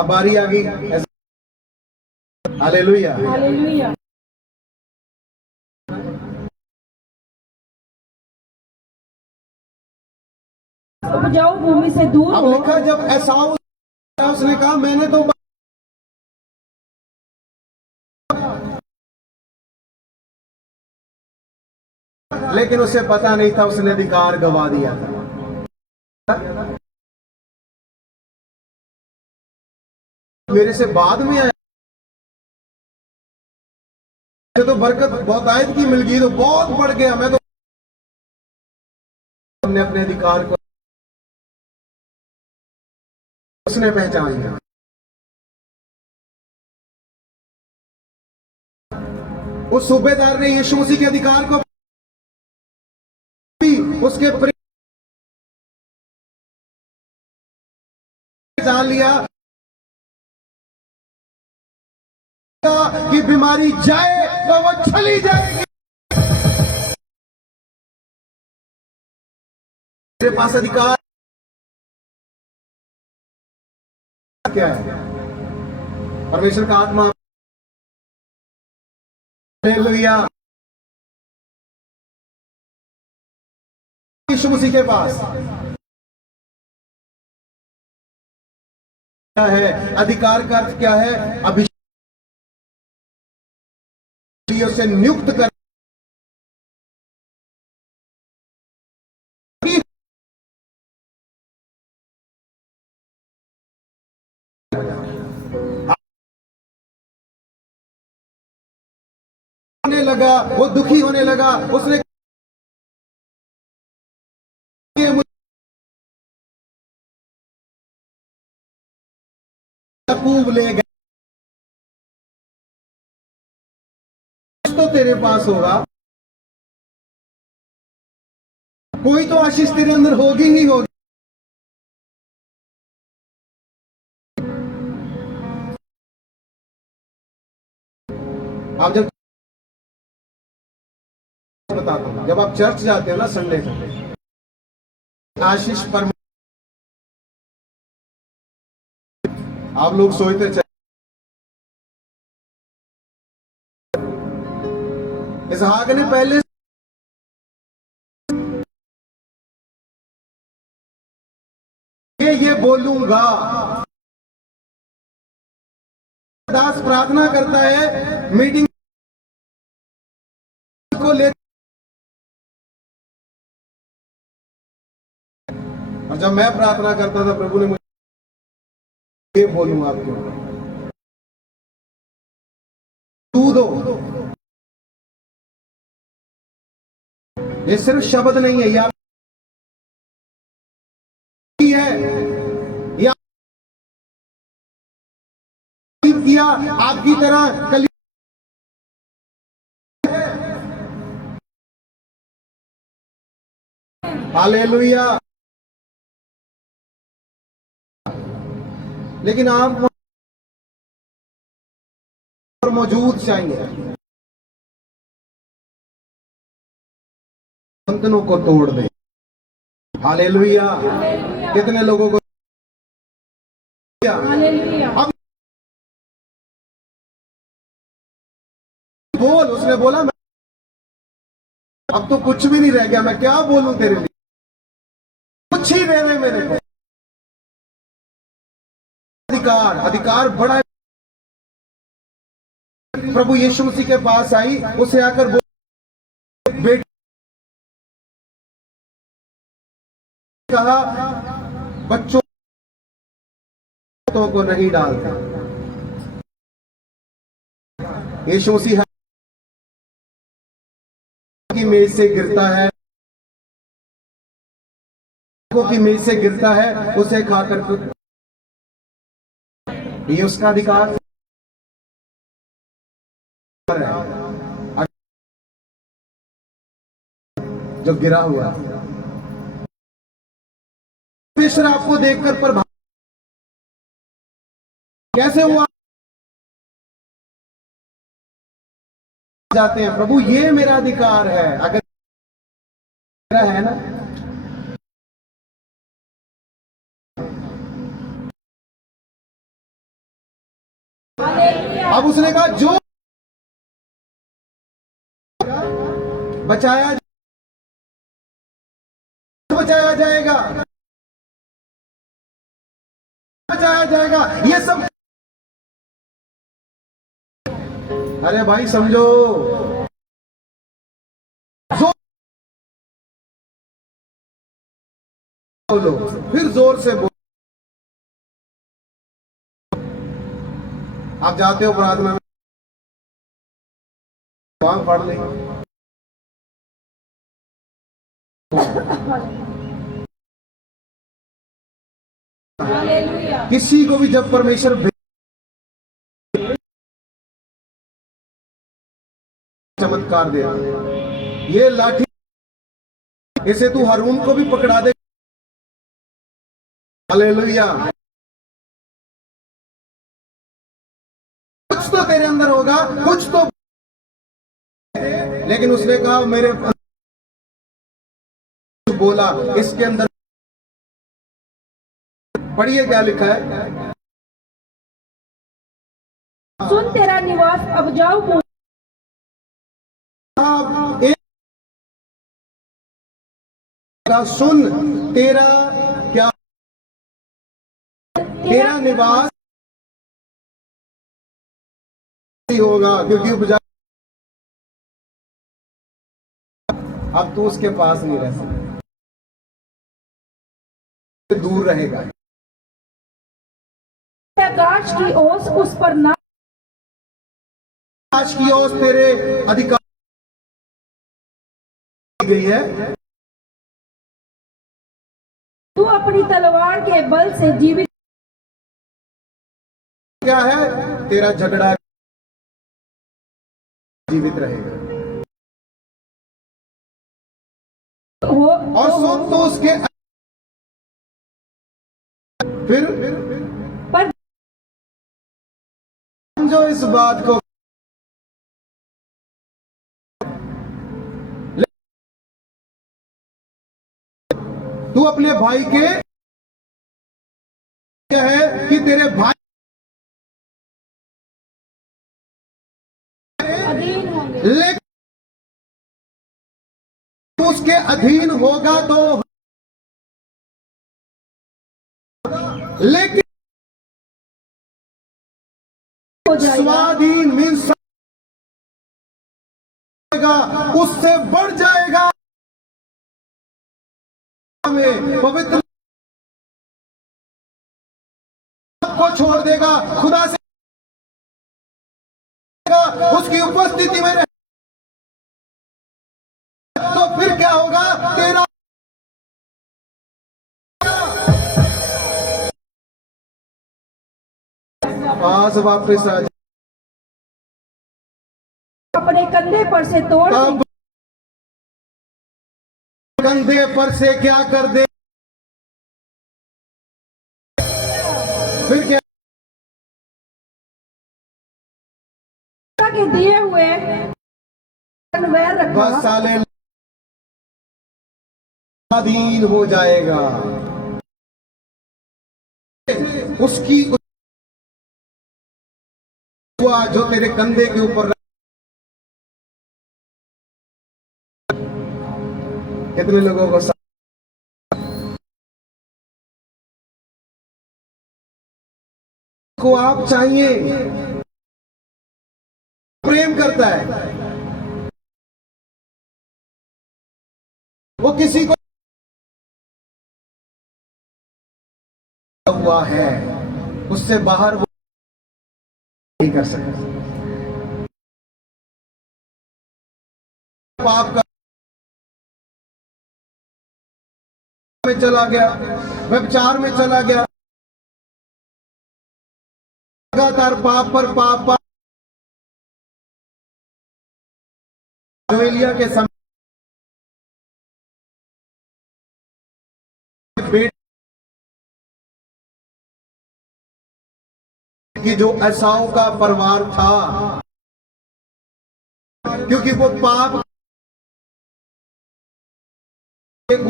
अब बारी आ गई। हालेलुया। हालेलुया। उपजाऊ भूमि से दूर अब हो। लिखा जब एसाऊ उसने कहा मैंने तो लेकिन उसे पता नहीं था उसने अधिकार गवा दिया था। मेरे से बाद में आया तो बरकत बहुत आयत की मिल गई तो बहुत बढ़ गया। मैं तो हमने अपने अधिकार को उसने पहचान लिया। उस सूबेदार ने यीशु मसीह के अधिकार को भी उसके जान लिया कि बीमारी जाए तो वो चली जाएगी। मेरे पास अधिकार क्या है? परमेश्वर का आत्मा। हालेलुया। यीशु मसीह के पास क्या है? अधिकार का अर्थ क्या है? अभिषेक से नियुक्त कर होने लगा, वो दुखी होने लगा। उसने याकूब ले गए तो तेरे पास होगा, कोई तो आशीष तेरे अंदर होगी ही होगी। आप जब बताता हूं, जब आप चर्च जाते हो ना संडे को, आशीष पर आप लोग सोचते चले इसहाक ने पहले ये बोलूंगा। दास प्रार्थना करता है मीटिंग को ले और जब मैं प्रार्थना करता था प्रभु ने मुझे ये बोलूं आपको, तू दो। ये सिर्फ शब्द नहीं है, ये है, ये किया आपकी तरह कली हालेलुया। लेकिन आप मौजूद चाहिए, बंधनों को तोड़ दे। हालेलुया। कितने लोगों को अब बोल, उसने बोला मैं अब तो कुछ भी नहीं रह गया, मैं क्या बोलूं तेरे लिए, कुछ ही दे दे मेरे को। अधिकार, अधिकार बड़ा है। प्रभु यीशु मसीह के पास आई, उसे आकर बोल, बेटी कहा बच्चों को नहीं डालता। यीशु मसीह की मेज से गिरता है, की मेज से गिरता है, उसे खाकर ये उसका अधिकार है जो गिरा हुआ। परमेश्वर आपको देखकर प्रभावित कैसे हुआ जाते हैं, प्रभु ये मेरा अधिकार है। अगर मेरा है ना, अब उसने कहा जो बचाया जाएगा, बचाया जाएगा, ये सब। अरे भाई समझो, बोलो, फिर जोर से बोलो। आप जाते हो प्रार्थना में, वहां पढ़ ले, किसी को भी जब परमेश्वर चमत्कार दे, ये लाठी, इसे तू हारून को भी पकड़ा दे। हालेलुया। कुछ तो तेरे अंदर होगा, कुछ तो, लेकिन उसने कहा मेरे बोला, इसके अंदर पढ़िए क्या लिखा है। सुन तेरा निवास अब जाओ, सुन तेरा क्या, तेरा निवास होगा, क्योंकि उपजा अब तू उसके पास नहीं रह सकता, दूर रहेगा। आकाश की ओस उस पर ना, आकाश की ओस तेरे अधिकार गई है। तू अपनी तलवार के बल से जीवित, क्या है तेरा झगड़ा जीवित रहेगा। हो और सुन तो उसके फिर पर समझो इस बात को, तू अपने भाई के क्या है कि तेरे भाई अधीन होंगे, लेकिन तू उसके अधीन होगा तो, लेकिन हो जाएगा, स्वाधीन मीन्स उससे बढ़ जाएगा। में पवित्र छोड़ देगा, खुदा से उसकी उपस्थिति में रहे, तो फिर क्या होगा? तेरा पास वापस आ जा। अपने कंधे पर से तोड़ तब कंधे पर से क्या कर दे? फिर क्या? के दिए हुए वैर रखा, बस साले अधीन हो जाएगा। उसकी जो तेरे कंधे के ऊपर, कितने लोगों को आप चाहिए, प्रेम करता है, वो किसी को हुआ है, उससे बाहर वो नहीं कर सकता। पाप का में चला गया, व्यभिचार में चला गया, लगातार पाप पर पाप, नोएलिया के समय कि जो एसाव का परिवार था, क्योंकि वो पाप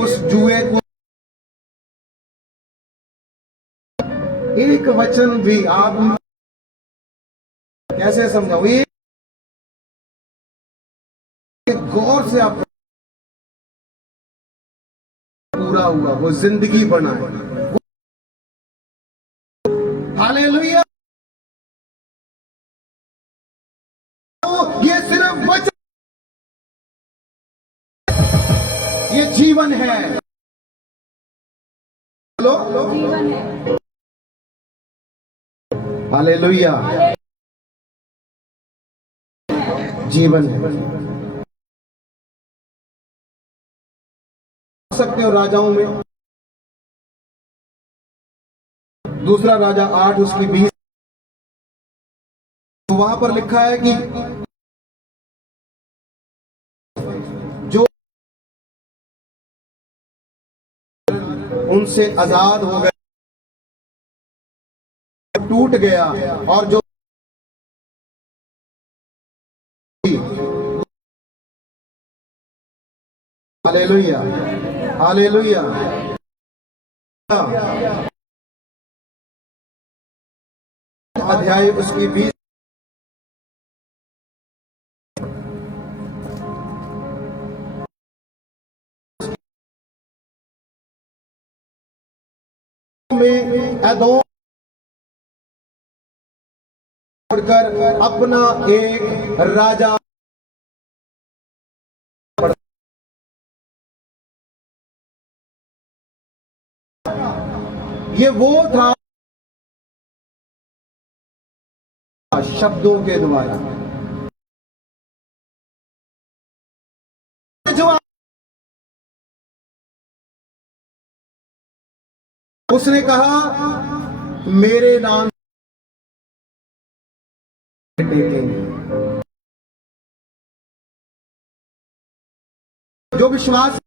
उस जुए को, एक वचन भी आप कैसे समझाओ, एक गौर से आप पूरा हुआ, वो जिंदगी बनाए। हालेलुया। ये सिर्फ वचन, ये जीवन है। लो जीवन है। हालेलुया, जीवन है। सकते हो राजाओं में, दूसरा राजा 8 उसकी 20, तो वहां पर लिखा है कि जो उनसे आजाद हो गए, टूट गया, और जो हालेलुया, हालेलुया, अध्याय उसकी 20 में एदोम छोड़कर अपना एक राजा, ये वो था शब्दों के द्वारा, जो उसने कहा मेरे नाम टेकेंगे, जो विश्वास